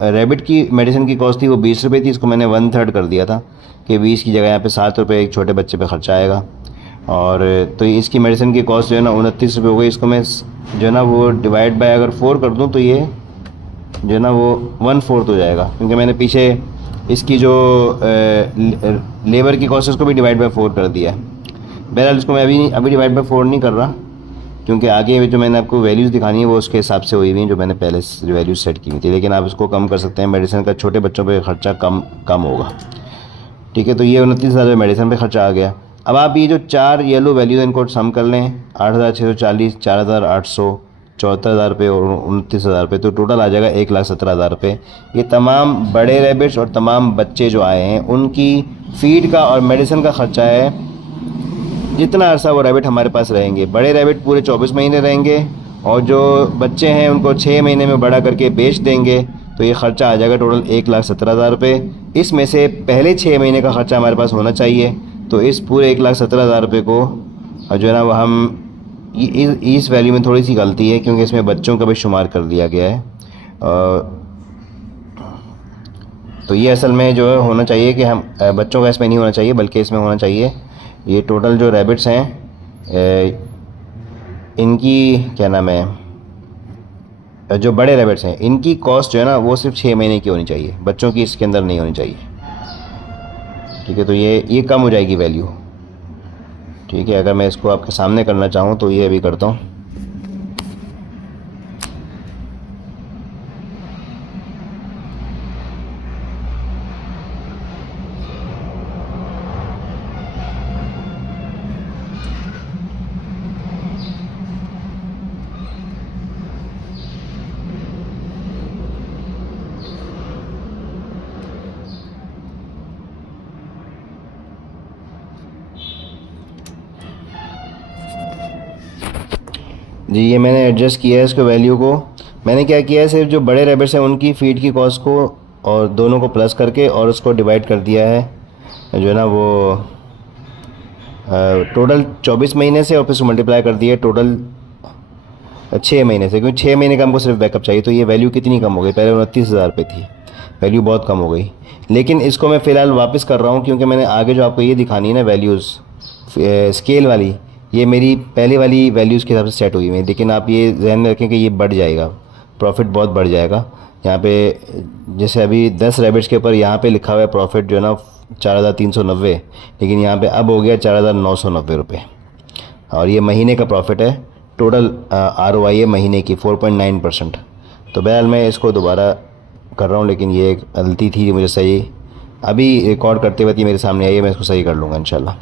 रैबिट की मेडिसिन की कॉस्ट थी वो 20 रुपये थी, इसको मैंने 1/3 कर दिया था कि 20 की जगह यहाँ पे 7 रुपये एक छोटे बच्चे पे खर्चा आएगा। और तो इसकी मेडिसिन की कॉस्ट जो है ना 29 रुपये हो गई। इसको मैं जो है ना वो डिवाइड बाय अगर 4 कर दूँ तो ये जो है ना वो 1/4 हो जाएगा, क्योंकि मैंने पीछे इसकी जो लेबर की कॉस्ट है उसको भी डिवाइड बाय 4 कर दिया है। बहरहाल इसको मैं अभी डिवाइड बाय 4 नहीं कर रहा, क्योंकि आगे जो मैंने आपको वैल्यूज़ दिखानी है वो उसके हिसाब से हुई हुई हैं जो मैंने पहले वैल्यूज़ सेट की हुई थी। लेकिन आप इसको कम कर सकते हैं, मेडिसिन का छोटे बच्चों पे खर्चा कम होगा। ठीक है, तो ये 29,000 मेडिसिन पे खर्चा आ गया। अब आप ये जो 4 येलो वैल्यूज इनको सम कर लें, 8,640, 4,800, 74,000 रुपये और 29,000 रुपये, तो टोटल आ जाएगा 1,17,000 रुपये। ये तमाम बड़े रैबिट्स और तमाम बच्चे जो आए हैं उनकी फ़ीड का और मेडिसिन का ख़र्चा है। जितना अरसा वो रैबिट हमारे पास रहेंगे, बड़े रैबिट पूरे 24 महीने रहेंगे और जो बच्चे हैं उनको 6 महीने में बड़ा करके बेच देंगे, तो ये ख़र्चा आ जाएगा टोटल 1,17,000 रुपये। इसमें से पहले 6 महीने का ख़र्चा हमारे पास होना चाहिए, तो इस पूरे 1,17,000 रुपये को जो है ना वो हम इस वैल्यू में थोड़ी सी गलती है, क्योंकि इसमें बच्चों का भी शुमार कर दिया गया है। तो ये असल में जो होना चाहिए कि हम बच्चों का इसमें नहीं होना चाहिए, बल्कि इसमें होना चाहिए ये टोटल जो रैबिट्स हैं इनकी क्या नाम है, जो बड़े रैबिट्स हैं इनकी कॉस्ट जो है ना वो सिर्फ 6 महीने की होनी चाहिए, बच्चों की इसके अंदर नहीं होनी चाहिए। ठीक है, तो ये कम हो जाएगी वैल्यू। ठीक है, अगर मैं इसको आपके सामने करना चाहूँ तो ये अभी करता हूँ। जी, ये मैंने एडजस्ट किया है इसको वैल्यू को। मैंने क्या किया है, सिर्फ जो बड़े रैबिट्स हैं उनकी फ़ीड की कॉस्ट को और दोनों को प्लस करके और उसको डिवाइड कर दिया है जो है ना वो टोटल 24 महीने से, और फिर उसको मल्टीप्लाई कर दिया टोटल 6 महीने से, क्योंकि 6 महीने का हमको सिर्फ बैकअप चाहिए। तो ये वैल्यू कितनी कम हो गई, पहले 29,000 रुपये थी, वैल्यू बहुत कम हो गई। लेकिन इसको मैं फ़िलहाल वापस कर रहा हूँ, क्योंकि मैंने आगे जो आपको ये दिखानी है ना वैल्यूज़ स्केल वाली, ये मेरी पहले वाली वैल्यूज़ के हिसाब से सेट हुई है। लेकिन आप ये ध्यान में रखें कि ये बढ़ जाएगा, प्रॉफिट बहुत बढ़ जाएगा। यहाँ पे जैसे अभी 10 रैबिट्स के ऊपर यहाँ पे लिखा हुआ है प्रॉफिट जो है ना 4,390, लेकिन यहाँ पे अब हो गया 4,990 रुपये, और ये महीने का प्रॉफिट है। टोटल ROI है महीने की 4.9%। तो बहरहाल मैं इसको दोबारा कर रहा हूँ, लेकिन ये एक गलती थी मुझे सही अभी रिकॉर्ड करते वक्त ये मेरे सामने आई है, मैं इसको सही कर लूँगा इंशाल्लाह।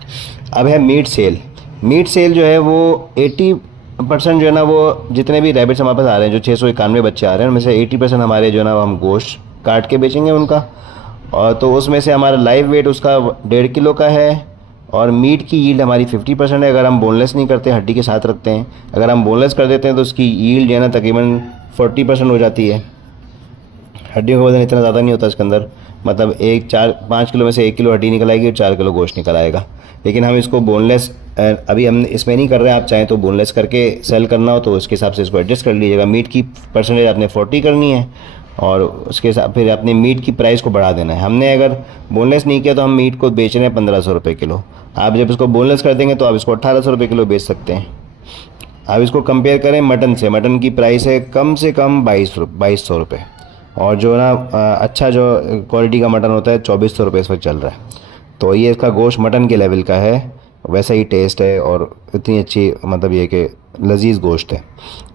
अब है मीट सेल। मीट सेल जो है वो 80% जो है ना वो जितने भी रैबिट्स हमारे पास आ रहे हैं, जो 691 बच्चे आ रहे हैं, उनमें से 80% हमारे जो है ना हम गोश्त काट के बेचेंगे उनका। और तो उसमें से हमारा लाइव वेट उसका 1.5 किलो का है, और मीट की यील्ड हमारी 50% है अगर हम बोनलेस नहीं करते, हड्डी के साथ रखते हैं। अगर हम बोनलेस कर देते हैं तो उसकी यील्ड जो है ना तकरीबन 40% हो जाती है। हड्डियों का वजन इतना ज़्यादा नहीं होता इसके अंदर, मतलब 5 किलो में से 1 किलो हड्डी निकल आएगी और 4 किलो गोश्त निकल आएगा। लेकिन हम इसको बोनलेस अभी हम इसमें नहीं कर रहे हैं। आप चाहें तो बोनलेस करके सेल करना हो तो उसके हिसाब से इसको एडजस्ट कर लीजिएगा। मीट की परसेंटेज आपने 40 करनी है, और उसके साथ फिर अपने मीट की प्राइस को बढ़ा देना है। हमने अगर बोनलेस नहीं किया तो हम मीट को बेच रहे हैं 1,500 रुपये किलो। आप जब इसको बोनलेस कर देंगे तो आप इसको 1,800 रुपये किलो बेच सकते हैं। आप इसको कंपेयर करें मटन से, मटन की प्राइस है कम से कम 2,200 रुपये, और जो ना अच्छा जो क्वालिटी का मटन होता है 2,400 रुपये इस वक्त चल रहा है। तो ये इसका गोश्त मटन के लेवल का है, वैसा ही टेस्ट है और इतनी अच्छी मतलब ये कि लजीज गोश्त है।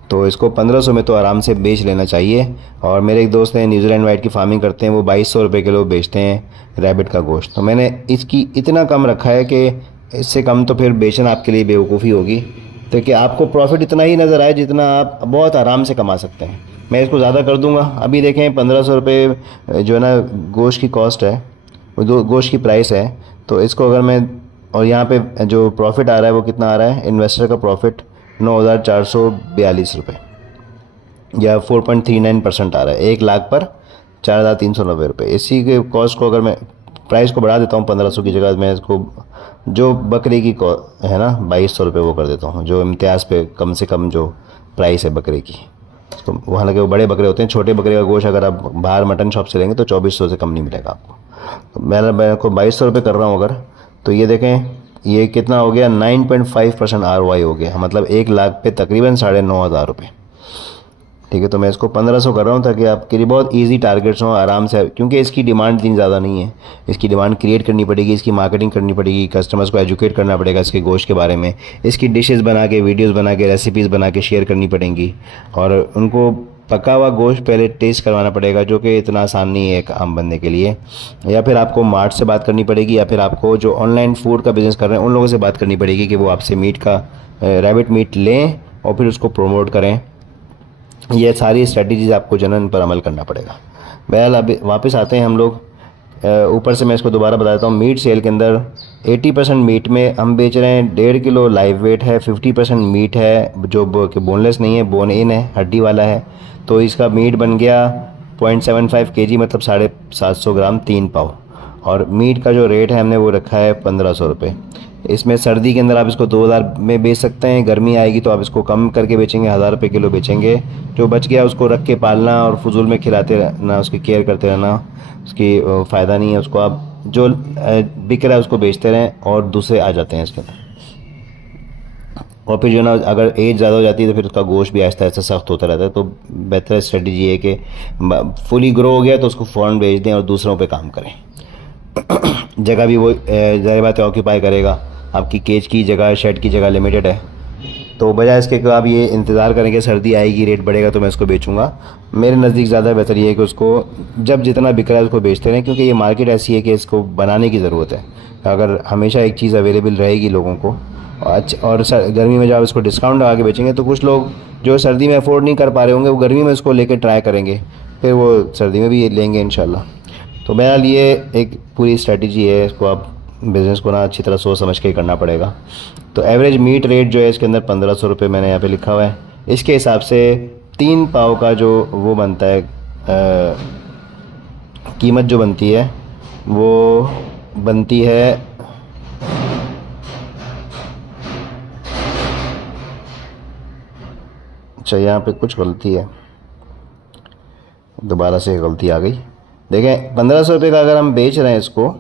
तो इसको 1,500 में तो आराम से बेच लेना चाहिए। और मेरे एक दोस्त हैं न्यूजीलैंड वाइट की फार्मिंग करते हैं, वो 2,200 रुपये किलो बेचते हैं रैबिट का गोश्त। तो मैंने इसकी इतना कम रखा है कि इससे कम तो फिर बेचना आपके लिए बेवकूफ़ी होगी, तो कि आपको प्रॉफिट इतना ही नज़र आए जितना आप बहुत आराम से कमा सकते हैं। मैं इसको ज़्यादा कर दूंगा। अभी देखें 1,500 रुपये जो है ना गोश्त की कॉस्ट है, वो गोश्त की प्राइस है। तो इसको अगर मैं और यहाँ पे जो प्रॉफिट आ रहा है वो कितना आ रहा है, इन्वेस्टर का प्रॉफिट 9,442 रुपये या 4.39% आ रहा है। 1 लाख पर 4,390 रुपये। इसी के कॉस्ट को अगर मैं प्राइस को बढ़ा देता हूँ 1,500 की जगह, मैं इसको जो बकरे की है ना 2,200 रुपये वो कर देता हूँ, जो इम्तियाज़ पे कम से कम जो प्राइस है बकरे की। तो वो हालांकि वो बड़े बकरे होते हैं, छोटे बकरे का गोश्त अगर आप बाहर मटन शॉप से लेंगे तो 2,400 से कम नहीं मिलेगा आपको। तो मैं को 2,200 रुपये कर रहा हूँ अगर, तो ये देखें ये कितना हो गया, 9.5% ROI हो गया, मतलब 1 लाख पे तकरीबन 9,500 रुपये। ठीक है, तो मैं इसको 1,500 कर रहा हूँ ताकि आपके लिए बहुत इजी टारगेट्स हों आराम से, क्योंकि इसकी डिमांड इतनी ज़्यादा नहीं है। इसकी डिमांड क्रिएट करनी पड़ेगी, इसकी मार्केटिंग करनी पड़ेगी, कस्टमर्स को एजुकेट करना पड़ेगा इसके गोश्त के बारे में, इसकी डिशेज़ बना के, वीडियोज़ बना के, रेसिपीज़ बना के शेयर करनी पड़ेंगी, और उनको पका हुआ गोश्त पहले टेस्ट करवाना पड़ेगा, जो कि इतना आसान नहीं है एक आम बंदे के लिए। या फिर आपको मार्ट से बात करनी पड़ेगी, या फिर आपको जो ऑनलाइन फूड का बिज़नेस कर रहे हैं उन लोगों से बात करनी पड़ेगी कि वो आपसे मीट का रैबिट मीट लें और फिर उसको प्रमोट करें। ये सारी स्ट्रेटजीज आपको जनन पर अमल करना पड़ेगा। बहरहाल अब वापस आते हैं हम लोग ऊपर से, मैं इसको दोबारा बता देता हूँ। मीट सेल के अंदर 80% मीट में हम बेच रहे हैं 1.5 किलो लाइव वेट है, 50% मीट है जो बोनलेस नहीं है, बोन इन है, हड्डी वाला है। तो इसका मीट बन गया 0.75 kg, मतलब 750 ग्राम, 3 पाव। और मीट का जो रेट है हमने वो रखा है 1,500 रुपये। इसमें सर्दी के अंदर आप इसको 2,000 में बेच सकते हैं, गर्मी आएगी तो आप इसको कम करके बेचेंगे, 1,000 रुपये किलो बेचेंगे। जो बच गया उसको रख के पालना और फजूल में खिलाते रहना, उसकी केयर करते रहना, उसकी फ़ायदा नहीं है। उसको आप जो बिक रहा है उसको बेचते रहें और दूसरे आ जाते हैं इसके अंदर। और फिर जो ना अगर एज ज़्यादा हो जाती है तो फिर उसका गोश्त भी आहिस्ता आहिस्ता सख्त होता रहता है। तो बेहतर स्ट्रेटजी है कि फुली ग्रो हो गया तो उसको फ़ौरन बेच दें और दूसरों पे काम करें। जगह भी वो ज़ाहिर बात है ऑक्यूपाई करेगा, आपकी केज की जगह, शेड की जगह लिमिटेड है। तो बजाय इसके कि आप ये इंतज़ार करें कि सर्दी आएगी रेट बढ़ेगा तो मैं इसको बेचूंगा, मेरे नज़दीक ज़्यादा बेहतर ये है कि उसको जब जितना बिक रहा है उसको बेचते रहें, क्योंकि ये मार्केट ऐसी है कि इसको बनाने की ज़रूरत है। अगर हमेशा एक चीज़ अवेलेबल रहेगी लोगों को, और गर्मी में जब आप इसको डिस्काउंट लगा के बेचेंगे तो कुछ लोग जो सर्दी में अफोर्ड नहीं कर पा रहे होंगे वो गर्मी में इसको लेकर ट्राई करेंगे, फिर वो सर्दी में भी लेंगे इंशाल्लाह। तो बहरहाल ये एक पूरी स्ट्रेटजी है, इसको आप बिज़नेस को ना अच्छी तरह सोच समझ के करना पड़ेगा। तो एवरेज मीट रेट जो है इसके अंदर 1,500 रुपये मैंने यहाँ पे लिखा हुआ है। इसके हिसाब से 3 पाव का जो वो बनता है कीमत जो बनती है वो बनती है अच्छा यहाँ पे कुछ गलती है, दोबारा से गलती आ गई। देखें 1,500 रुपये का अगर हम बेच रहे हैं इसको,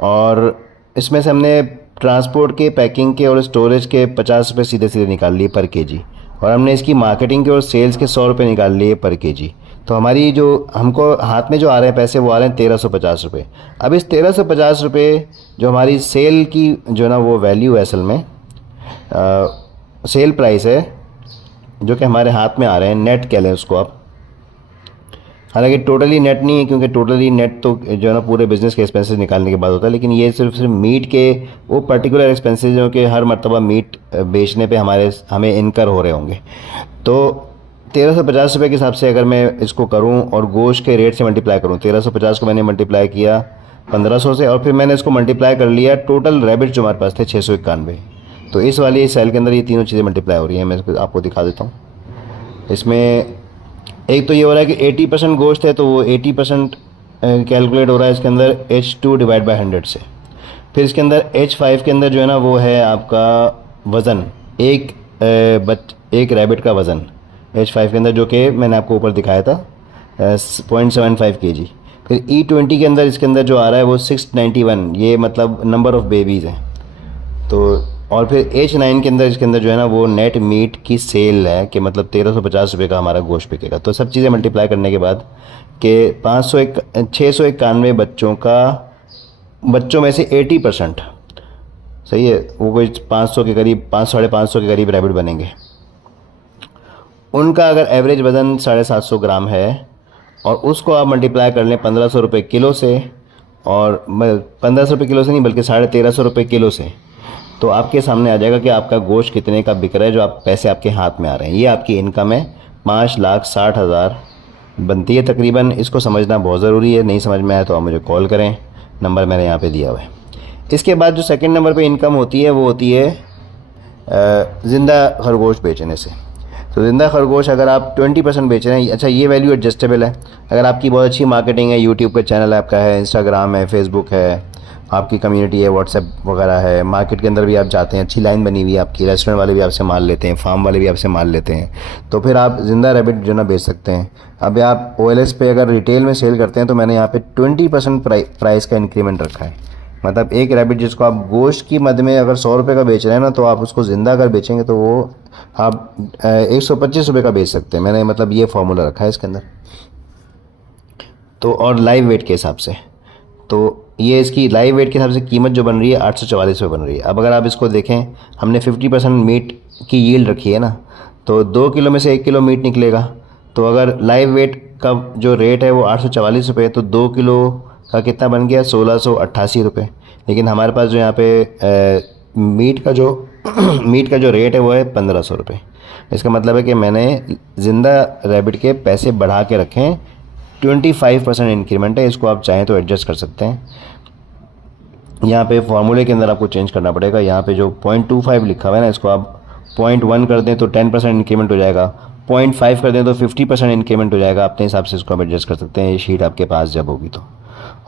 और इसमें से हमने ट्रांसपोर्ट के, पैकिंग के और स्टोरेज के 50 रुपये सीधे सीधे निकाल लिए पर केजी, और हमने इसकी मार्केटिंग के और सेल्स के 100 रुपये निकाल लिए पर केजी। तो हमारी जो हमको हाथ में जो आ रहे हैं पैसे वो आ रहे हैं 1,350 रुपये। अब इस 1,350 रुपये जो हमारी सेल की जो ना वो वैल्यू है, असल में सेल प्राइस है जो कि हमारे हाथ में आ रहे हैं, नेट कह लें उसको आप। हालांकि टोटली नेट नहीं है, क्योंकि टोटली नेट तो जो है ना पूरे बिज़नेस के एक्सपेंसेस निकालने के बाद होता है, लेकिन ये सिर्फ मीट के वो पर्टिकुलर एक्सपेंसेस जो कि हर मरतबा मीट बेचने पे हमें इनकर हो रहे होंगे। तो 1,350 रुपये के हिसाब से अगर मैं इसको करूं और गोश्त के रेट से मल्टीप्लाई करूं, 1,350 को मैंने मल्टीप्लाई किया 1,500 से, और फिर मैंने इसको मल्टीप्लाई कर लिया टोटल रैबिट जो हमारे पास थे 691। तो इस वाली सेल के अंदर ये तीनों चीज़ें मल्टीप्लाई हो रही हैं। मैं आपको दिखा देता हूँ। इसमें एक तो ये हो रहा है कि 80% गोश्त है तो वो 80% कैलकुलेट हो रहा है इसके अंदर H2 डिवाइड बाई 100 से। फिर इसके अंदर H5 के अंदर जो है ना वो है आपका वज़न, एक रैबिट का वज़न H5 के अंदर, जो कि मैंने आपको ऊपर दिखाया था 0.75 kg। फिर E20 के अंदर इसके अंदर जो आ रहा है वो 691, ये मतलब नंबर ऑफ़ बेबीज़ हैं। तो और फिर H9 के अंदर इसके अंदर जो है ना वो नेट मीट की सेल है कि मतलब 1,350 रुपये का हमारा गोश्त बिकेगा। तो सब चीज़ें मल्टीप्लाई करने के बाद कि 691 बच्चों में से 80%, सही है, वो कोई 500 के करीब, 500-550 के करीब रैबिट बनेंगे। उनका अगर एवरेज वज़न 750 ग्राम है और उसको आप मल्टीप्लाई कर लें 1,500 रुपये किलो से, और 1,500 रुपये किलो से नहीं बल्कि 1,350 रुपये किलो से, तो आपके सामने आ जाएगा कि आपका गोश्त कितने का बिक रहा है, जो आप पैसे आपके हाथ में आ रहे हैं। ये आपकी इनकम है, 5,60,000 बनती है तकरीबन। इसको समझना बहुत ज़रूरी है, नहीं समझ में आया तो आप मुझे कॉल करें, नंबर मैंने यहाँ पे दिया हुआ है। इसके बाद जो सेकंड नंबर पे इनकम होती है वो होती है ज़िंदा खरगोश बेचने से। तो ज़िंदा खरगोश अगर आप 20% बेच रहे हैं, अच्छा ये वैल्यू एडजस्टेबल है। अगर आपकी बहुत अच्छी मार्केटिंग है, यूट्यूब पे चैनल आपका है, इंस्टाग्राम है, फेसबुक है, आपकी कम्युनिटी है, व्हाट्सएप वगैरह है, मार्केट के अंदर भी आप जाते हैं, अच्छी लाइन बनी हुई है आपकी, रेस्टोरेंट वाले भी आपसे माल लेते हैं, फार्म वाले भी आपसे माल लेते हैं, तो फिर आप ज़िंदा रैबिट जो ना बेच सकते हैं। अब आप OLX पे अगर रिटेल में सेल करते हैं तो मैंने यहाँ पे 20% प्राइस का इंक्रीमेंट रखा है। मतलब एक रैबिट जिसको आप गोश्त की मद में अगर 100 रुपये का बेच रहे हैं ना, तो आप उसको ज़िंदा अगर बेचेंगे तो वो आप 125 रुपये का बेच सकते हैं। मैंने मतलब ये फार्मूला रखा है इसके अंदर। तो और लाइव वेट के हिसाब से, तो ये इसकी लाइव वेट के हिसाब से कीमत जो बन रही है 844 रुपये बन रही है। अब अगर आप इसको देखें, हमने 50% मीट की यील्ड रखी है ना, तो 2 किलो में से 1 किलो मीट निकलेगा। तो अगर लाइव वेट का जो रेट है वो 844 रुपये, तो 2 किलो का कितना बन गया, 1688 रुपये। लेकिन हमारे पास जो यहाँ पे मीट का जो मीट का जो रेट है वो है 1500 रुपये। इसका मतलब है कि मैंने ज़िंदा रैबिट के पैसे बढ़ा के रखे हैं। 25% इंक्रीमेंट है, इसको आप चाहें तो एडजस्ट कर सकते हैं। यहाँ पे फार्मूले के अंदर आपको चेंज करना पड़ेगा। यहाँ पे जो 0.25 लिखा हुआ है ना, इसको आप 0.1 कर दें तो 10% इंक्रीमेंट हो जाएगा, 0.5 कर दें तो 50% इंक्रीमेंट हो जाएगा। अपने हिसाब से इसको आप एडजस्ट कर सकते हैं, ये शीट आपके पास जब होगी तो।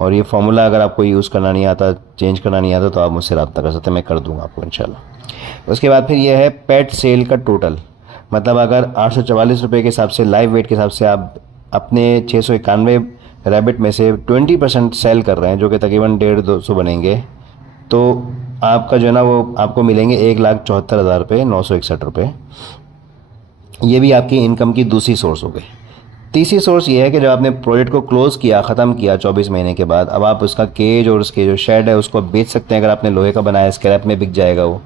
और ये फार्मूला अगर आपको यूज़ करना नहीं आता, चेंज करना नहीं आता, तो आप मुझसे रब्ता कर सकते हैं, मैं कर दूँगा आपको इंशाल्लाह। उसके बाद फिर ये है पेट सेल का टोटल। मतलब अगर 844 रुपये के हिसाब से, लाइव वेट के हिसाब से आप अपने 691 रैबिट में से 20% सेल कर रहे हैं, जो कि तकरीबन 150-200 बनेंगे, तो आपका जो है ना वो आपको मिलेंगे 1,74,000 रुपये 961 रुपये। ये भी आपकी इनकम की दूसरी सोर्स हो गई। तीसरी सोर्स ये है कि जब आपने प्रोजेक्ट को क्लोज़ किया, ख़त्म किया 24 महीने के बाद, अब आप उसका केज और उसके जो शेड है उसको बेच सकते हैं। अगर आपने लोहे का बनाया, स्क्रैप में बिक जाएगा वो।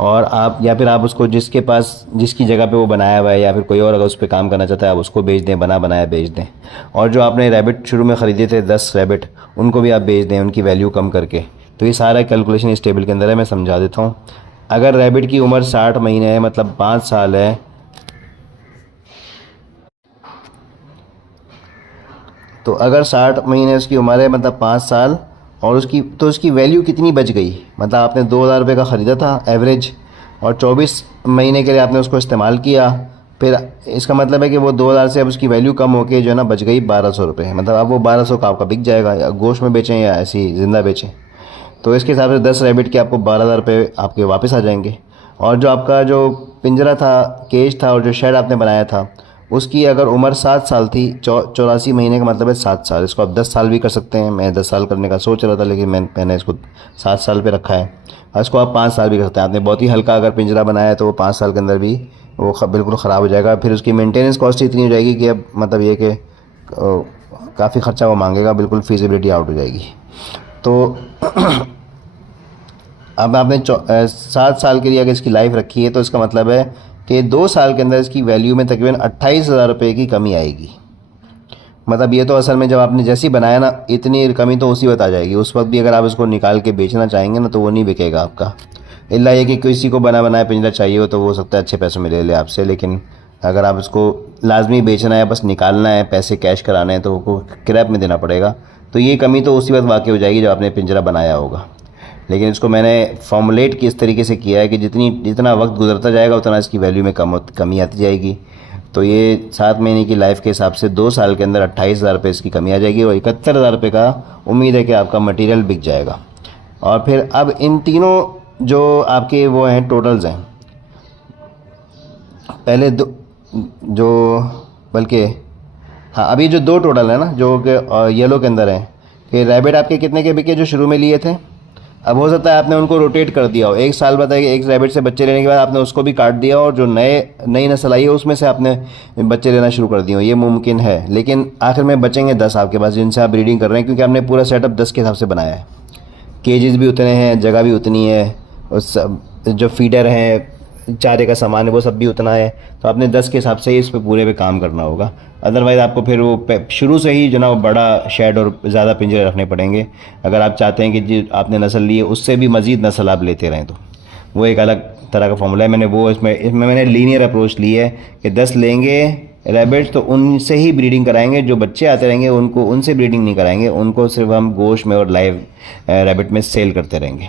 और आप या फिर आप उसको जिसके पास, जिसकी जगह पे वो बनाया हुआ है, या फिर कोई और अगर उस पर काम करना चाहता है, आप उसको बेच दें, बनाया बेच दें। और जो आपने रैबिट शुरू में ख़रीदे थे 10 रैबिट, उनको भी आप बेच दें, उनकी वैल्यू कम करके। तो ये सारा कैलकुलेशन इस टेबल के अंदर है, मैं समझा देता हूँ। अगर रैबिट की उम्र 60 महीने है, मतलब 5 साल है, तो अगर 60 महीने उसकी उम्र है, मतलब 5 साल, और उसकी वैल्यू कितनी बच गई। मतलब आपने 2,000 रुपये का ख़रीदा था एवरेज, और 24 महीने के लिए आपने उसको इस्तेमाल किया, फिर इसका मतलब है कि वो 2,000 से अब उसकी वैल्यू कम होकर जो है ना बच गई 1,200 रुपये। मतलब अब वो 1,200 का आपका बिक जाएगा, या गोश्त में बेचें या ऐसे ही ज़िंदा बेचें। तो इसके हिसाब से 10 रैबिट के आपको 12,000 रुपये आपके वापस आ जाएंगे। और जो आपका जो पिंजरा था, केज था, और जो शेड आपने बनाया था, उसकी अगर उम्र 7 साल थी, 84 महीने का मतलब है 7 साल। इसको आप 10 साल भी कर सकते हैं। मैं 10 साल करने का सोच रहा था, लेकिन मैंने इसको 7 साल पे रखा है। और इसको आप 5 साल भी कर सकते हैं। आपने बहुत ही हल्का अगर पिंजरा बनाया है तो वो 5 साल के अंदर भी वो बिल्कुल ख़राब हो जाएगा। फिर उसकी मेंटेनेंस कॉस्ट इतनी हो जाएगी कि अब मतलब ये कि काफ़ी ख़र्चा वो मांगेगा, बिल्कुल फीसिबिलिटी आउट हो जाएगी। तो अब आपने 7 साल के लिए अगर इसकी लाइफ रखी है, तो इसका मतलब है कि 2 साल के अंदर इसकी वैल्यू में तकरीबन 28,000 रुपये की कमी आएगी। मतलब ये तो असल में जब आपने जैसी बनाया ना, इतनी कमी तो उसी वक्त आ जाएगी। उस वक्त भी अगर आप इसको निकाल के बेचना चाहेंगे ना, तो वो नहीं बिकेगा आपका। इल्ला ये कि किसी को बना बनाया पिंजरा चाहिए हो, तो वो हो सकता है अच्छे पैसों में ले ले आपसे। लेकिन अगर आप इसको लाजमी बेचना है, बस निकालना है, पैसे कैश कराने हैं, तो वो क्रैप में देना पड़ेगा। तो ये कमी तो उसी वक्त वाक़ई हो जाएगी जब आपने पिंजरा बनाया होगा। लेकिन इसको मैंने फॉर्मुलेट की इस तरीके से किया है कि जितना वक्त गुजरता जाएगा उतना इसकी वैल्यू में कमी आती जाएगी। तो ये 7 महीने की लाइफ के हिसाब से 2 साल के अंदर 28,000 रुपये इसकी कमी आ जाएगी, और 71,000 रुपये का उम्मीद है कि आपका मटेरियल बिक जाएगा। और फिर अब इन तीनों जो आपके वो हैं टोटल्स हैं, पहले जो बल्कि हाँ, अभी जो 2 टोटल है ना, जो कि येलो के अंदर है, कि रैबिट आपके कितने के बिके जो शुरू में लिए थे। अब हो सकता है आपने उनको रोटेट कर दिया हो, 1 साल बताइए, एक रैबिट से बच्चे लेने के बाद आपने उसको भी काट दिया, और जो नई नस्ल आई है उसमें से आपने बच्चे लेना शुरू कर दिए हो। ये मुमकिन है, लेकिन आखिर में बचेंगे 10 आपके पास, जिनसे आप ब्रीडिंग कर रहे हैं, क्योंकि आपने पूरा सेटअप 10 के हिसाब से बनाया है। केजेस भी उतने हैं, जगह भी उतनी है, उस जो फीडर हैं, चारे का सामान है, वो सब भी उतना है। तो आपने 10 के हिसाब से ही इस पे पूरे पे काम करना होगा। अदरवाइज़ आपको फिर वो शुरू से ही जो ना वो बड़ा शेड और ज़्यादा पिंजरे रखने पड़ेंगे, अगर आप चाहते हैं कि जो आपने नस्ल ली है उससे भी मज़ीद नस्ल आप लेते रहें। तो वो एक अलग तरह का फॉर्मूला है। मैंने वो इसमें मैंने लीनियर अप्रोच ली है कि 10 लेंगे रैबिट तो उनसे ही ब्रीडिंग कराएंगे, जो बच्चे आते रहेंगे उनको उनसे ब्रीडिंग नहीं कराएंगे, उनको सिर्फ हम गोश्त में और लाइव रैबिट में सेल करते रहेंगे।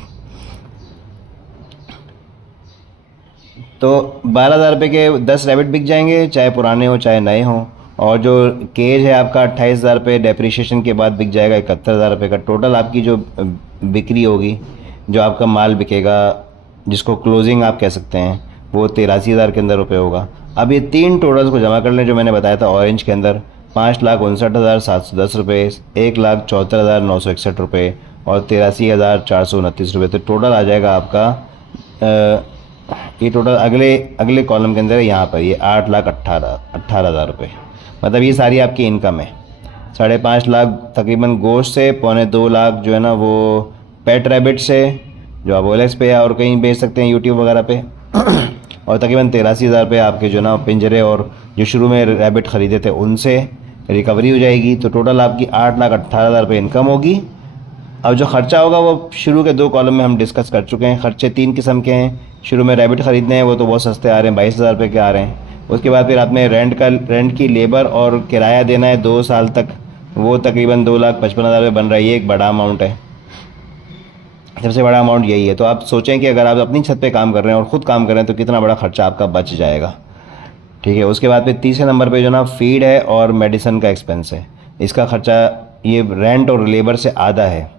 तो 12,000 रुपये के 10 रैबिट बिक जाएंगे, चाहे पुराने हो चाहे नए हों। और जो केज है आपका 28,000 रुपये डेप्रिशिएशन के बाद बिक जाएगा 71,000 रुपये का। टोटल आपकी जो बिक्री होगी, जो आपका माल बिकेगा, जिसको क्लोजिंग आप कह सकते हैं, वो 83,000 के अंदर रुपये होगा। अब ये तीन टोटल्स को जमा कर लें जो मैंने बताया था ऑरेंज के अंदर, 5,59,710 रुपये, 1,74,961 रुपये और 83,429 रुपये। तो टोटल आ जाएगा आपका ये टोटल अगले कॉलम के अंदर है, यहाँ पर ये 8,18,000 रुपये। मतलब ये सारी आपकी इनकम है। 5.5 लाख तकरीबन गोश्त से, 2.25 लाख जो है ना वो पेट रैबिट से, जो आप OLX पे या और कहीं बेच सकते हैं यूट्यूब वगैरह पे और तकरीबन 83,000 रुपये आपके जो ना पिंजरे और जो शुरू में रैबिट ख़रीदे थे उनसे रिकवरी हो जाएगी। तो टोटल आपकी 8,18,000 रुपये इनकम होगी। अब जो ख़र्चा होगा वो शुरू के 2 कॉलम में हम डिस्कस कर चुके हैं। ख़र्चे 3 किस्म के हैं। शुरू में रैबिट ख़रीदने हैं, वो तो बहुत सस्ते आ रहे हैं, 22,000 रुपये के आ रहे हैं। उसके बाद फिर आपने रेंट की लेबर और किराया देना है 2 साल तक, वो तकरीबन 2,55,000 रुपये बन रहा है। ये एक बड़ा अमाउंट है, सबसे बड़ा अमाउंट यही है। तो आप सोचें कि अगर आप अपनी छत पे काम कर रहे हैं और ख़ुद काम कर रहे हैं तो कितना बड़ा ख़र्चा आपका बच जाएगा। ठीक है। उसके बाद फिर तीसरे नंबर पे जो ना फीड है और मेडिसिन का एक्सपेंस है। इसका ख़र्चा ये रेंट और लेबर से आधा है,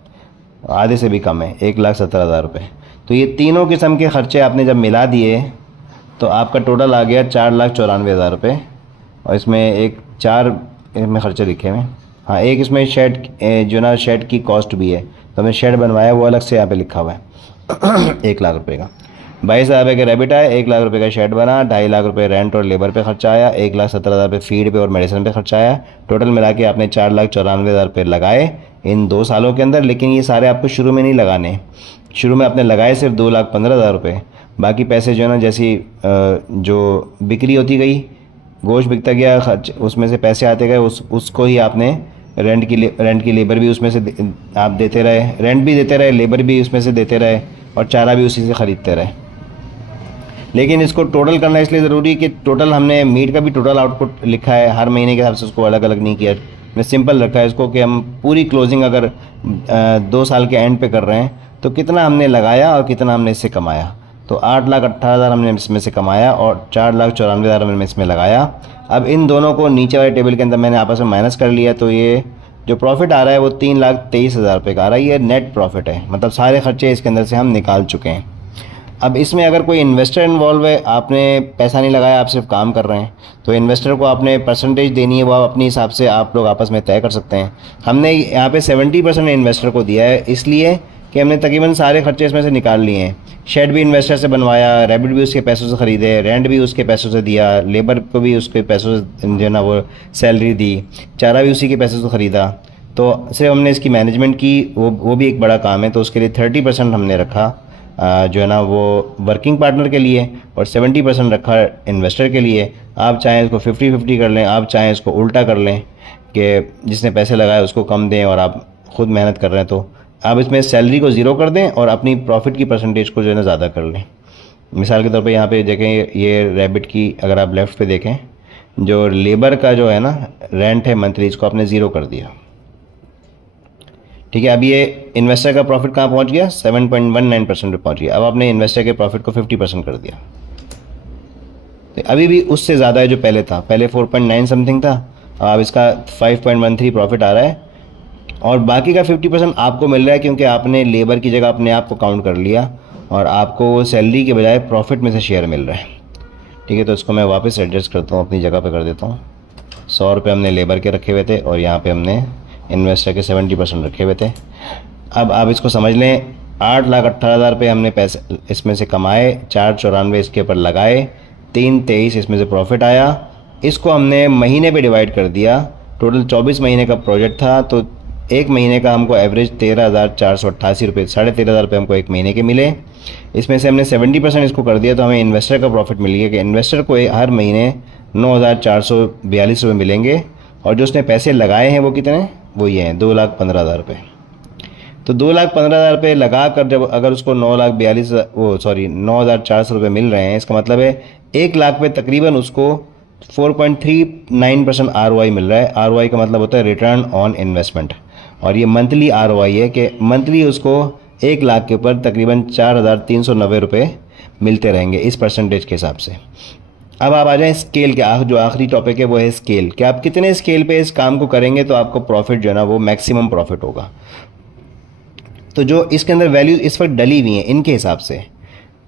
आधे से भी कम है, 1,17,000 रुपये। तो ये तीनों किस्म के ख़र्चे आपने जब मिला दिए तो आपका टोटल आ गया 4,94,000 रुपये। और इसमें एक 4 इसमें ख़र्चे लिखे हुए हैं। हाँ, एक इसमें शेड जो ना शेड की कॉस्ट भी है, तो हमने शेड बनवाया वो अलग से यहाँ पे लिखा हुआ है 1 लाख रुपये का। 22,000 रुपये का रैबिट आया, 1 लाख रुपये का शेड बना, 2.5 लाख रुपये रेंट और लेबर पे खर्चा आया, 1,17,000 रुपये फीड पे और मेडिसिन पे खर्चा आया। टोटल मिला के आपने 4,94,000 रुपये लगाए इन 2 सालों के अंदर। लेकिन ये सारे आपको शुरू में नहीं लगाने, शुरू में आपने लगाए सिर्फ 2,15,000 रुपये। बाकी पैसे जो है ना, जैसी जो बिक्री होती गई, गोश्त बिकता गया, खर्च उसमें से पैसे आते गए, उसको ही आपने रेंट की लेबर भी उसमें से आप देते रहे, रेंट भी देते रहे, लेबर भी उसमें से देते रहे और चारा भी उसी से ख़रीदते रहे। लेकिन इसको टोटल करना इसलिए ज़रूरी है कि टोटल हमने मीट का भी टोटल आउटपुट लिखा है, हर महीने के हिसाब से उसको अलग अलग नहीं किया। मैं सिंपल रखा है इसको कि हम पूरी क्लोजिंग अगर 2 साल के एंड पे कर रहे हैं तो कितना हमने लगाया और कितना हमने इससे कमाया। तो 8,18,000 हमने इसमें से कमाया और 4,94,000 हमने इसमें लगाया। अब इन दोनों को नीचे वाले टेबल के अंदर मैंने आपस में माइनस कर लिया, तो ये जो प्रॉफिट आ रहा है वो 3,23,000 रुपये का आ रहा है। ये नेट प्रॉफिट है, मतलब सारे खर्चे इसके अंदर से हम निकाल चुके हैं। अब इसमें अगर कोई इन्वेस्टर इन्वॉल्व है, आपने पैसा नहीं लगाया, आप सिर्फ काम कर रहे हैं, तो इन्वेस्टर को आपने परसेंटेज देनी है, वो आप अपने हिसाब से आप लोग आपस में तय कर सकते हैं। हमने यहाँ पे 70% इन्वेस्टर को दिया है, इसलिए कि हमने तकरीबन सारे खर्चे इसमें से निकाल लिए हैं। शेड भी इन्वेस्टर से बनवाया, रैबिट भी उसके पैसों से ख़रीदे, रेंट भी उसके पैसों से दिया, लेबर को भी उसके पैसों से जो है ना वो सैलरी दी, चारा भी उसी के पैसों से ख़रीदा। तो सिर्फ हमने इसकी मैनेजमेंट की, वो भी एक बड़ा काम है, तो उसके लिए 30% हमने रखा जो है ना वो वर्किंग पार्टनर के लिए और 70% रखा इन्वेस्टर के लिए। आप चाहें इसको 50-50 कर लें, आप चाहें इसको उल्टा कर लें कि जिसने पैसे लगाए उसको कम दें और आप ख़ुद मेहनत कर रहे हैं तो आप इसमें सैलरी को ज़ीरो कर दें और अपनी प्रॉफिट की परसेंटेज को जो है ना ज़्यादा कर लें। मिसाल के तौर पे यहाँ पे देखें, ये रैबिट की अगर आप लेफ़्ट पे देखें, जो लेबर का जो है ना रेंट है मंथली, इसको आपने ज़ीरो कर दिया। ठीक है। अब ये इन्वेस्टर का प्रॉफिट कहाँ पहुँच गया, 7.19% पे पहुँच गया। अब आपने इन्वेस्टर के प्रॉफिट को 50% कर दिया, तो अभी भी उससे ज़्यादा है जो पहले था। पहले 4.9 समथिंग था, अब इसका 5.13 प्रॉफिट आ रहा है और बाकी का 50% आपको मिल रहा है क्योंकि आपने लेबर की जगह अपने आप को काउंट कर लिया और आपको वो सैलरी के बजाय प्रॉफिट में से शेयर मिल रहा है। ठीक है। तो इसको मैं वापस एडजस्ट करता हूँ, अपनी जगह पे कर देता हूँ। 100 रुपये हमने लेबर के रखे हुए थे और यहाँ पे हमने इन्वेस्टर के 70% रखे हुए थे। अब आप इसको समझ लें, 8,18,000 रुपये हमने पैसे इसमें से कमाए, 4,94 इसके ऊपर लगाए, 3,23 इसमें से प्रॉफिट आया। इसको हमने महीने पे डिवाइड कर दिया। टोटल 24 महीने का प्रोजेक्ट था, तो एक महीने का हमको एवरेज 13,488 रुपये, 13,500 रुपये हमको एक महीने के मिले। इसमें से हमने 70% इसको कर दिया, तो हमें इन्वेस्टर का प्रॉफिट मिल गया कि इन्वेस्टर को हर महीने 9,442 रुपये मिलेंगे और जो उसने पैसे लगाए हैं वो कितने, वो ये हैं 2,15,000 रुपये। तो 2,15,000 रुपये लगा कर जब अगर उसको 9,400 रुपये मिल रहे हैं, इसका मतलब है 1 लाख पे तकरीबन उसको 4.39% ROI मिल रहा है। ROI का मतलब होता है रिटर्न ऑन इन्वेस्टमेंट, और ये मंथली ROI है कि मंथली उसको 1 लाख के ऊपर तकरीबन 4,390 रुपये मिलते रहेंगे इस परसेंटेज के हिसाब से। अब आप आ जाएं स्केल के जो आखिरी टॉपिक है वो है स्केल, कि आप कितने स्केल पे इस काम को करेंगे तो आपको प्रॉफिट जो है ना वो मैक्सिमम प्रॉफिट होगा। तो जो इसके अंदर वैल्यू इस वक्त डली हुई हैं इनके हिसाब से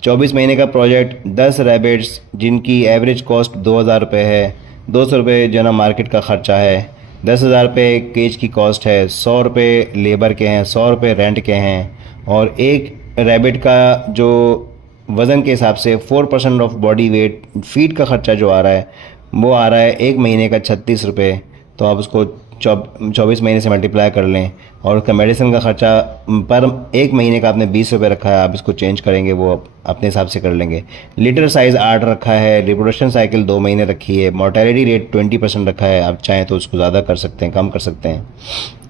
24 महीने का प्रोजेक्ट, 10 रैबिट्स जिनकी एवरेज कॉस्ट 2,000 रुपये है, 200 रुपये जो है ना मार्केट का ख़र्चा है, 10,000 रुपये केज की कॉस्ट है, 100 रुपये लेबर के हैं, 100 रुपये रेंट के हैं, और एक रैबिट का जो वज़न के हिसाब से 4% ऑफ बॉडी वेट फीड का ख़र्चा जो आ रहा है वो आ रहा है 1 महीने का 36 रुपये। तो आप उसको 24 महीने से मल्टीप्लाई कर लें, और उसका मेडिसिन का ख़र्चा पर 1 महीने का आपने 20 रुपये रखा है, आप इसको चेंज करेंगे वो अपने हिसाब से कर लेंगे। लीटर साइज़ 8 रखा है, रिप्रोडक्शन साइकिल 2 महीने रखी है, मोर्टेलिटी रेट 20% रखा है, आप चाहें तो उसको ज़्यादा कर सकते हैं, कम कर सकते हैं।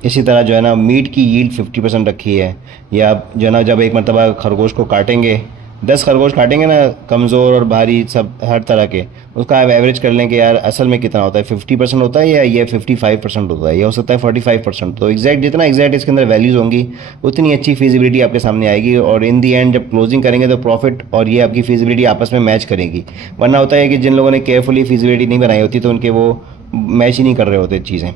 इसी तरह जो है ना मीट की यील्ड 50% रखी है, या आप जो है ना जब एक मरतबा खरगोश को काटेंगे, 10 खरगोश काटेंगे ना, कमज़ोर और भारी सब हर तरह के, उसका आप एवरेज कर लें कि यार असल में कितना होता है, 50% होता है या ये 55% होता है, या हो सकता है 45%। तो एग्जैक्ट जितना एग्जैक्ट इसके अंदर वैल्यूज़ होंगी उतनी अच्छी फिजिबिलिटी आपके सामने आएगी, और इन दी एंड जब क्लोजिंग करेंगे तो प्रॉफिट और ये आपकी फिजिबिलिटी आपस में मैच करेगी। वरना होता है कि जिन लोगों ने केयरफुली फिजिबिलिटी नहीं बनाई होती तो उनके वो मैच ही नहीं कर रहे होते चीज़ें।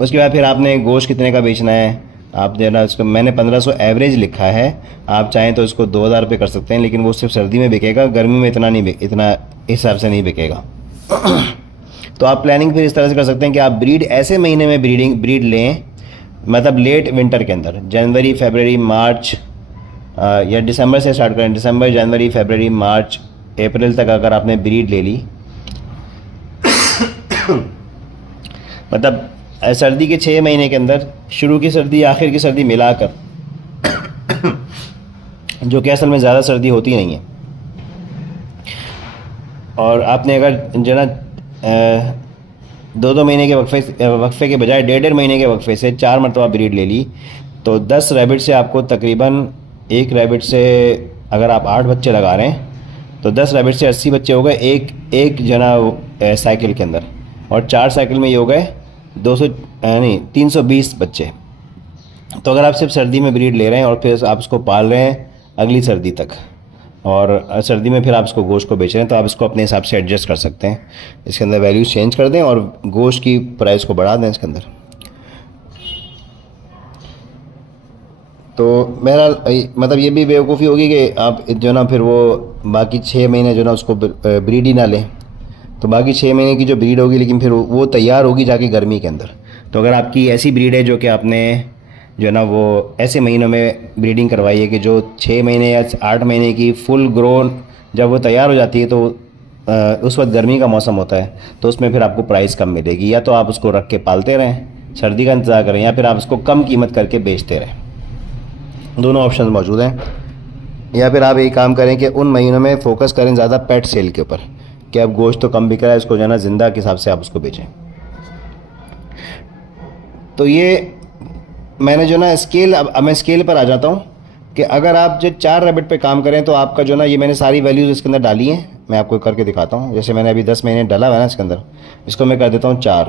उसके बाद फिर आपने गोश्त कितने का बेचना है, आप जो है ना इसको मैंने 1500 एवरेज लिखा है, आप चाहें तो इसको 2,000 रुपये कर सकते हैं, लेकिन वो सिर्फ सर्दी में बिकेगा, गर्मी में इतना नहीं, इतना इस हिसाब से नहीं बिकेगा। तो आप प्लानिंग फिर इस तरह से कर सकते हैं कि आप ब्रीड ऐसे महीने में ब्रीड लें, मतलब लेट विंटर के अंदर, जनवरी फरवरी मार्च, या दिसंबर से स्टार्ट करें, दिसंबर जनवरी फरवरी मार्च अप्रैल तक अगर आपने ब्रीड ले ली मतलब सर्दी के 6 महीने के अंदर, शुरू की सर्दी आखिर की सर्दी मिलाकर जो कि असल में ज़्यादा सर्दी होती नहीं है, और आपने अगर जो ना 2-2 महीने के वक्फे के बजाय 1.5 महीने के वक्फे से 4 मरतबा ब्रीड ले ली, तो 10 रैबिट से आपको तकरीबन, एक रैबिट से अगर आप 8 बच्चे लगा रहे हैं तो 10 रैबिट से 80 बच्चे हो गए एक जना साइकिल के अंदर, और 4 साइकिल में ये हो गए 320 बच्चे। तो अगर आप सिर्फ सर्दी में ब्रीड ले रहे हैं और फिर आप उसको पाल रहे हैं अगली सर्दी तक, और सर्दी में फिर आप इसको गोश्त को बेच रहे हैं, तो आप इसको अपने हिसाब से एडजस्ट कर सकते हैं, इसके अंदर वैल्यूज़ चेंज कर दें और गोश्त की प्राइस को बढ़ा दें इसके अंदर। तो बहरहाल मतलब ये भी बेवकूफ़ी होगी कि आप जो ना फिर वो बाकी 6 महीने जो ना उसको ब्रीड ही ना लें, तो बाकी 6 महीने की जो ब्रीड होगी लेकिन फिर वो तैयार होगी जाके गर्मी के अंदर। तो अगर आपकी ऐसी ब्रीड है जो कि आपने जो है ना वो ऐसे महीनों में ब्रीडिंग करवाई है कि जो 6 महीने या 8 महीने की फुल ग्रोन जब वो तैयार हो जाती है, तो उस वक्त गर्मी का मौसम होता है, तो उसमें फिर आपको प्राइस कम मिलेगी। या तो आप उसको रख के पालते रहें, सर्दी का इंतज़ार करें, या फिर आप उसको कम कीमत करके बेचते रहें, दोनों ऑप्शन मौजूद हैं। या फिर आप एक काम करें कि उन महीनों में फ़ोकस करें ज़्यादा पेट सेल के ऊपर, कि अब गोश्त तो कम बिक रहा है, इसको जो है ना ज़िंदा के हिसाब से आप उसको बेचें। तो ये मैंने जो ना स्केल, अब मैं स्केल पर आ जाता हूँ कि अगर आप जो 4 रैबिट पे काम करें तो आपका जो ना, ये मैंने सारी वैल्यूज़ इसके अंदर डाली हैं, मैं आपको करके दिखाता हूँ। जैसे मैंने अभी 10 महीने डाला हुआ है ना इसके अंदर, इसको मैं कर देता हूँ 4।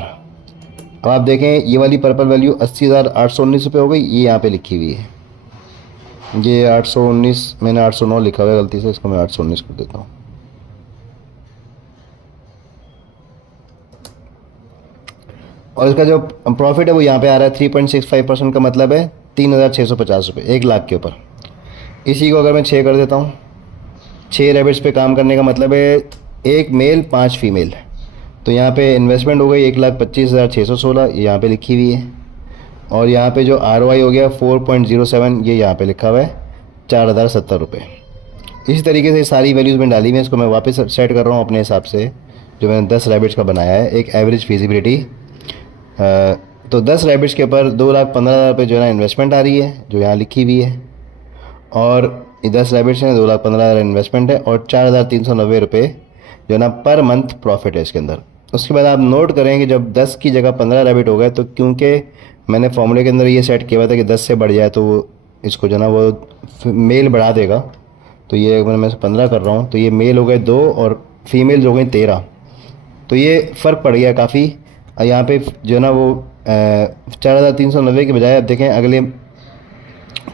अब आप देखें ये वाली पर्पल वैल्यू 80,819 रुपये हो गई, ये यहाँ पर लिखी हुई है, ये 819, मैंने 809 लिखा हुआ है गलती से, इसको मैं 819 कर देता हूँ। और इसका जो प्रॉफिट है वो यहाँ पे आ रहा है 3.65% का, मतलब है 3,650 रुपये 1 लाख के ऊपर। इसी को अगर मैं 6 कर देता हूँ, 6 रैबिट्स पे काम करने का मतलब है 1 मेल 5 फीमेल, तो यहाँ पे इन्वेस्टमेंट हो गई 1,25,616, ये यहाँ पे लिखी हुई है। और यहाँ पे जो ROI हो गया 4.07, ये यहाँ पे लिखा हुआ है 4,070 रुपये। इसी तरीके से सारी वैल्यूज़ में डाली हुई, इसको मैं वापस सेट कर रहा हूँ अपने हिसाब से, जो मैंने 10 रैबिट्स का बनाया है, एक एवरेज फिजिबिलिटी। तो 10 रैबिट्स के ऊपर 2,15,000 रुपये जो है ना इन्वेस्टमेंट आ रही है, जो यहाँ लिखी हुई है, और ये 10 रैबिट्स हैं, 2,15,000 इन्वेस्टमेंट है, और 4,390 रुपये जो है ना पर मंथ प्रॉफिट है इसके अंदर। उसके बाद आप नोट करें कि जब 10 की जगह 15 रैबिट हो गए, तो क्योंकि मैंने फॉर्मूले के अंदर ये सेट किया हुआ था कि 10 से बढ़ जाए तो वो इसको जो है ना वो मेल बढ़ा देगा, तो ये मैं 15 कर रहा हूँ, तो ये मेल हो गए 2 और फीमेल हो गई 13। तो ये फ़र्क पड़ गया काफ़ी। यहाँ पे जो है ना वो 4,390 के बजाय अब देखें अगले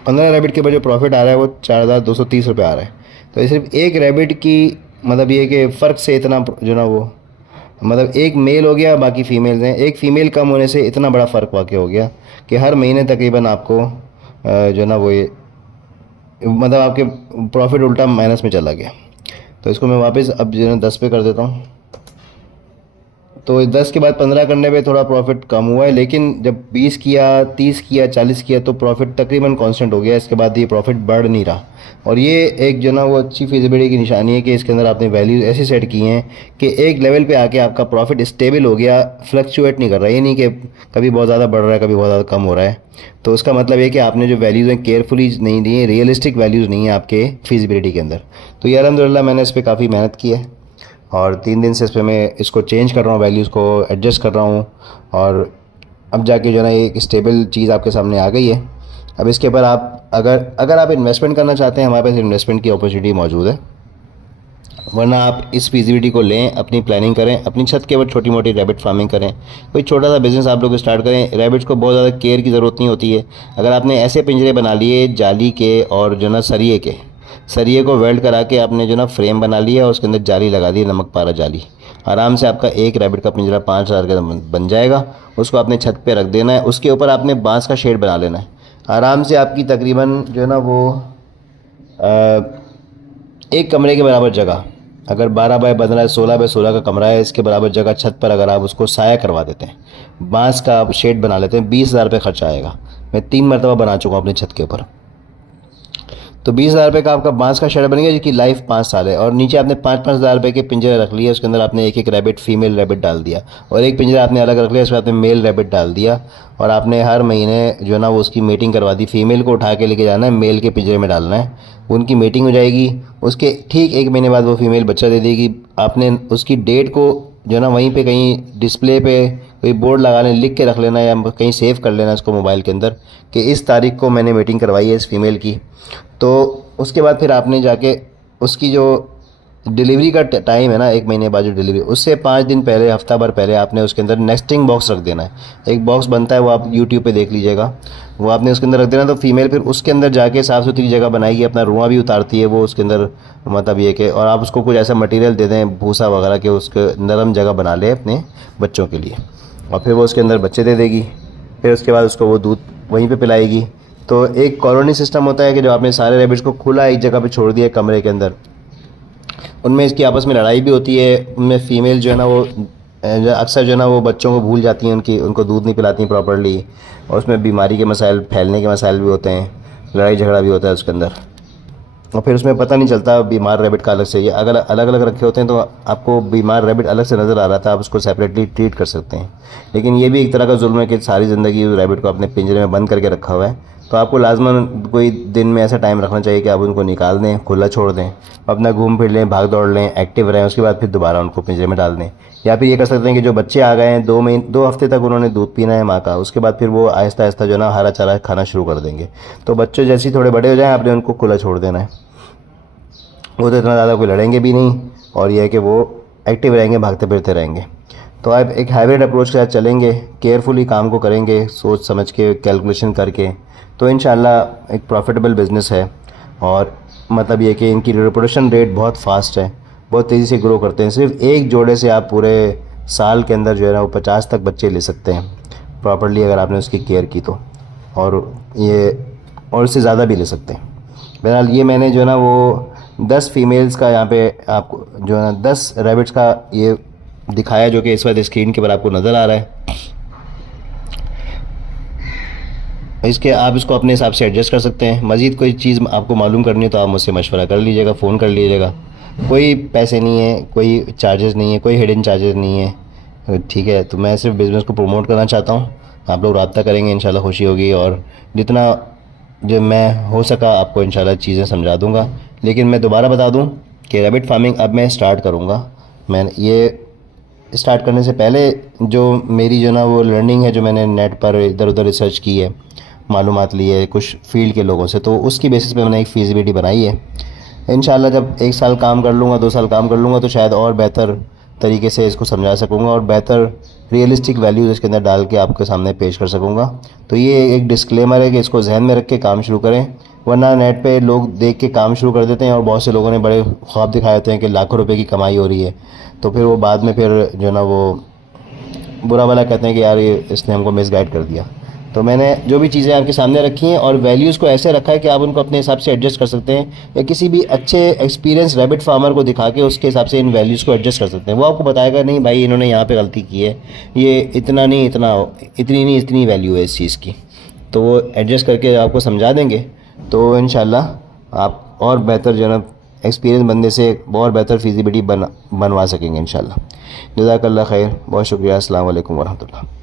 15 रैबिट के ऊपर जो प्रॉफिट आ रहा है वो 4,230 रुपये आ रहा है। तो ये सिर्फ एक रैबिट की मतलब ये कि फ़र्क से इतना जो ना वो मतलब एक मेल हो गया बाकी फ़ीमेल्स हैं, एक फ़ीमेल कम होने से इतना बड़ा फ़र्क वाक़ई हो गया कि हर महीने तकरीबन आपको जो ना वो ये मतलब आपके प्रॉफिट उल्टा माइनस में चला गया। तो इसको मैं वापस अब जो है 10 पे कर देता हूँ। तो 10 के बाद 15 करने पे थोड़ा प्रॉफिट कम हुआ है, लेकिन जब 20 किया, 30 किया, 40 किया तो प्रॉफिट तकरीबन कांस्टेंट हो गया। इसके बाद ये प्रॉफिट बढ़ नहीं रहा, और ये एक जो ना वो अच्छी फिजिबिलिटी की निशानी है कि इसके अंदर आपने वैल्यूज ऐसे सेट की हैं कि एक लेवल पे आके आपका प्रॉफिट स्टेबल हो गया, फ्लक्चुएट नहीं कर रहा। ये नहीं कि कभी बहुत ज़्यादा बढ़ रहा है, कभी बहुत ज़्यादा कम हो रहा है। तो उसका मतलब ये कि आपने जो वैल्यूज़ हैं केयरफुली नहीं दी हैं, रियलिस्टिक वैल्यूज़ नहीं है आपके फिजिबिलिटी के अंदर। तो ये अल्हम्दुलिल्लाह मैंने इस पर काफ़ी मेहनत की है और 3 दिन से इस पर मैं इसको चेंज कर रहा हूँ, वैल्यूज़ को एडजस्ट कर रहा हूँ, और अब जाके जो है ना एक स्टेबल चीज़ आपके सामने आ गई है। अब इसके ऊपर आप अगर आप इन्वेस्टमेंट करना चाहते हैं, हमारे पास इन्वेस्टमेंट की अपॉर्चुनिटी मौजूद है। वरना आप इस फिजिबिलिटी को लें, अपनी प्लानिंग करें, अपनी छत के ऊपर छोटी मोटी रैबिट फार्मिंग करें, कोई छोटा सा बिज़नेस आप लोग स्टार्ट करें। रैबिट्स को बहुत ज़्यादा केयर की ज़रूरत नहीं होती है। अगर आपने ऐसे पिंजरे बना लिए जाली के और जो ना सरिये को वेल्ड करा के आपने जो ना फ्रेम बना लिया और उसके अंदर जाली लगा दी, नमक पारा जाली, आराम से आपका एक रैबिट का पिंजरा 5,000 का बन जाएगा। उसको आपने छत पे रख देना है, उसके ऊपर आपने बांस का शेड बना लेना है। आराम से आपकी तकरीबन जो है ना वो एक कमरे के बराबर जगह, अगर 12 बाय 15 16 बाय 16 का कमरा है, इसके बराबर जगह छत पर अगर आप उसको साया करवा देते हैं, बांस का आप शेड बना लेते हैं, 20,000 रुपये खर्चा आएगा। मैं 3 मरतबा बना चुका हूँ अपनी छत के ऊपर। तो 20,000 रुपये का आपका बांस का शेड बन गया जिसकी लाइफ 5 साल है, और नीचे आपने 5,000 रुपये के पिंजरे रख लिए, उसके अंदर आपने एक एक रैबिट फीमेल रैबिट डाल दिया, और एक पिंजरा आपने अलग रख लिया, उसमें आपने मेल रैबिट डाल दिया, और आपने हर महीने जो ना वो उसकी मीटिंग करवा दी। फीमेल को उठा के लेके जाना है, मेल के पिंजरे में डालना है, उनकी मीटिंग हो जाएगी। उसके ठीक 1 महीने बाद वो फीमेल बच्चा दे देगी। आपने उसकी डेट को जो ना वहीं पे कहीं डिस्प्ले पे कोई बोर्ड लगा लें, लिख के रख लेना, या कहीं सेव कर लेना इसको मोबाइल के अंदर कि इस तारीख को मैंने मीटिंग करवाई है इस फीमेल की। तो उसके बाद फिर आपने जाके उसकी जो डिलीवरी का टाइम है ना, 1 महीने बाद जो डिलीवरी, उससे 5 दिन पहले, हफ्ता भर पहले आपने उसके अंदर नेस्टिंग बॉक्स रख देना है। एक बॉक्स बनता है, वो आप यूट्यूब पे देख लीजिएगा, वो आपने उसके अंदर रख देना। तो फीमेल फिर उसके अंदर जाके साफ़ सुथरी जगह बनाएगी, अपना रुआं भी उतारती है वो उसके अंदर, मतलब ये कि, और आप उसको कुछ ऐसा मटेरियल दे दें भूसा वगैरह के, उसके नरम जगह बना ले अपने बच्चों के लिए, और फिर वो उसके अंदर बच्चे दे देगी। फिर उसके बाद उसको वो दूध वहीं पे पिलाएगी। तो एक कॉलोनी सिस्टम होता है कि जब आपने सारे रैबिट्स को खुला एक जगह पे छोड़ दिया कमरे के अंदर, उनमें इसकी आपस में लड़ाई भी होती है। उनमें फ़ीमेल जो है ना वो अक्सर जो है ना वो बच्चों को भूल जाती हैं, उनको दूध नहीं पिलाती प्रॉपर्ली, और उसमें बीमारी के मसाइल, फैलने के मसाइल भी होते हैं, लड़ाई झगड़ा भी होता है उसके अंदर। और फिर उसमें पता नहीं चलता बीमार रैबिट का अलग से, ये अगर अलग अलग रखे होते हैं तो आपको बीमार रैबिट अलग से नज़र आ रहा था, आप उसको सेपरेटली ट्रीट कर सकते हैं। लेकिन ये भी एक तरह का जुल्म है कि सारी ज़िंदगी उस रैबिट को अपने पिंजरे में बंद करके रखा हुआ है। तो आपको लाजमन कोई दिन में ऐसा टाइम रखना चाहिए कि आप उनको निकाल दें, खुला छोड़ दें, अपना घूम फिर लें, भाग दौड़ लें, एक्टिव रहें, उसके बाद फिर दोबारा उनको पिंजरे में डाल दें। या फिर ये कर सकते हैं कि जो बच्चे आ गए हैं 2 हफ्ते तक उन्होंने दूध पीना है माँ का, उसके बाद फिर वो आहिस्ता आहिस्ता जो है ना हरा चारा खाना शुरू कर देंगे। तो बच्चे जैसे ही थोड़े बड़े हो जाएँ आपने उनको खुला छोड़ देना है, वो तो इतना ज़्यादा कोई लड़ेंगे भी नहीं, और यह है कि वो एक्टिव रहेंगे, भागते फिरते रहेंगे। तो आप एक हाइब्रिड अप्रोच के साथ चलेंगे, केयरफुली काम को करेंगे, सोच समझ के, कैलकुलेशन करके, तो इंशाल्लाह एक प्रॉफिटेबल बिज़नेस है। और मतलब ये कि इनकी रिप्रोडक्शन रेट बहुत फास्ट है, बहुत तेज़ी से ग्रो करते हैं। सिर्फ एक जोड़े से आप पूरे साल के अंदर जो है ना वो 50 तक बच्चे ले सकते हैं प्रॉपर्ली, अगर आपने उसकी केयर की तो, और इससे ज़्यादा भी ले सकते हैं। बहरहाल ये मैंने जो है ना वो 10 फीमेल्स का यहाँ पे आपको जो है ना 10 रैबिट्स का ये दिखाया, जो कि इस वक्त स्क्रीन के ऊपर आपको नज़र आ रहा है। इसके आप इसको अपने हिसाब से एडजस्ट कर सकते हैं। मज़ीद कोई चीज़ आपको मालूम करनी है तो आप मुझसे मशवरा कर लीजिएगा, फ़ोन कर लीजिएगा। कोई पैसे नहीं है, कोई चार्जेस नहीं है, कोई हिडन चार्जेस नहीं है, ठीक है। तो मैं सिर्फ बिज़नेस को प्रमोट करना चाहता हूँ। आप लोग रब्ता करेंगे, इंशाल्लाह खुशी होगी, और जितना जो मैं हो सका आपको इंशाल्लाह चीज़ें समझा दूँगा। लेकिन मैं दोबारा बता दूँ कि रैबिट फार्मिंग अब मैं स्टार्ट करूँगा। मैं ये स्टार्ट करने से पहले जो मेरी जो ना वो लर्निंग है, जो मैंने नेट पर इधर उधर रिसर्च की है, मालूमात ली है कुछ फील्ड के लोगों से, तो उसकी बेसिस पे मैंने एक फीसिबिलिटी बनाई है। इंशाल्लाह जब 1 साल काम कर लूँगा, 2 साल काम कर लूँगा, तो शायद और बेहतर तरीके से इसको समझा सकूँगा और बेहतर रियलिस्टिक वैल्यूज़ इसके अंदर डाल के आपके सामने पेश कर सकूँगा। तो ये एक डिस्क्लेमर है कि इसको जहन में रख के काम शुरू करें, वरना नेट पे लोग देख के काम शुरू कर देते हैं और बहुत से लोगों ने बड़े ख्वाब दिखाए होते हैं कि लाखों रुपए की कमाई हो रही है, तो फिर वो बाद में फिर जो ना वो बुरा भला कहते हैं कि यार ये इसने हमको मिसगाइड कर दिया। तो मैंने जो भी चीज़ें आपके सामने रखी हैं और वैल्यूज़ को ऐसे रखा है कि आप उनको अपने हिसाब से एडजस्ट कर सकते हैं, या किसी भी अच्छे एक्सपीरियंस रैबिट फार्मर को दिखा के उसके हिसाब से इन वैल्यूज़ को एडजस्ट कर सकते हैं। वो आपको बताएगा नहीं भाई इन्होंने यहाँ पे गलती की है, ये इतना नहीं इतना, इतनी नहीं इतनी वैल्यू है इस चीज़ की, तो वो एडजस्ट करके आपको समझा देंगे। तो इंशाल्लाह आप और बेहतर जो है एक्सपीरियंस बंदे से और बेहतर फिजिबिलिटी बनवा सकेंगे इंशाल्लाह। जज़ाकल्लाह खैर, बहुत शुक्रिया। अस्सलाम वालेकुम वरहमतुल्लाह।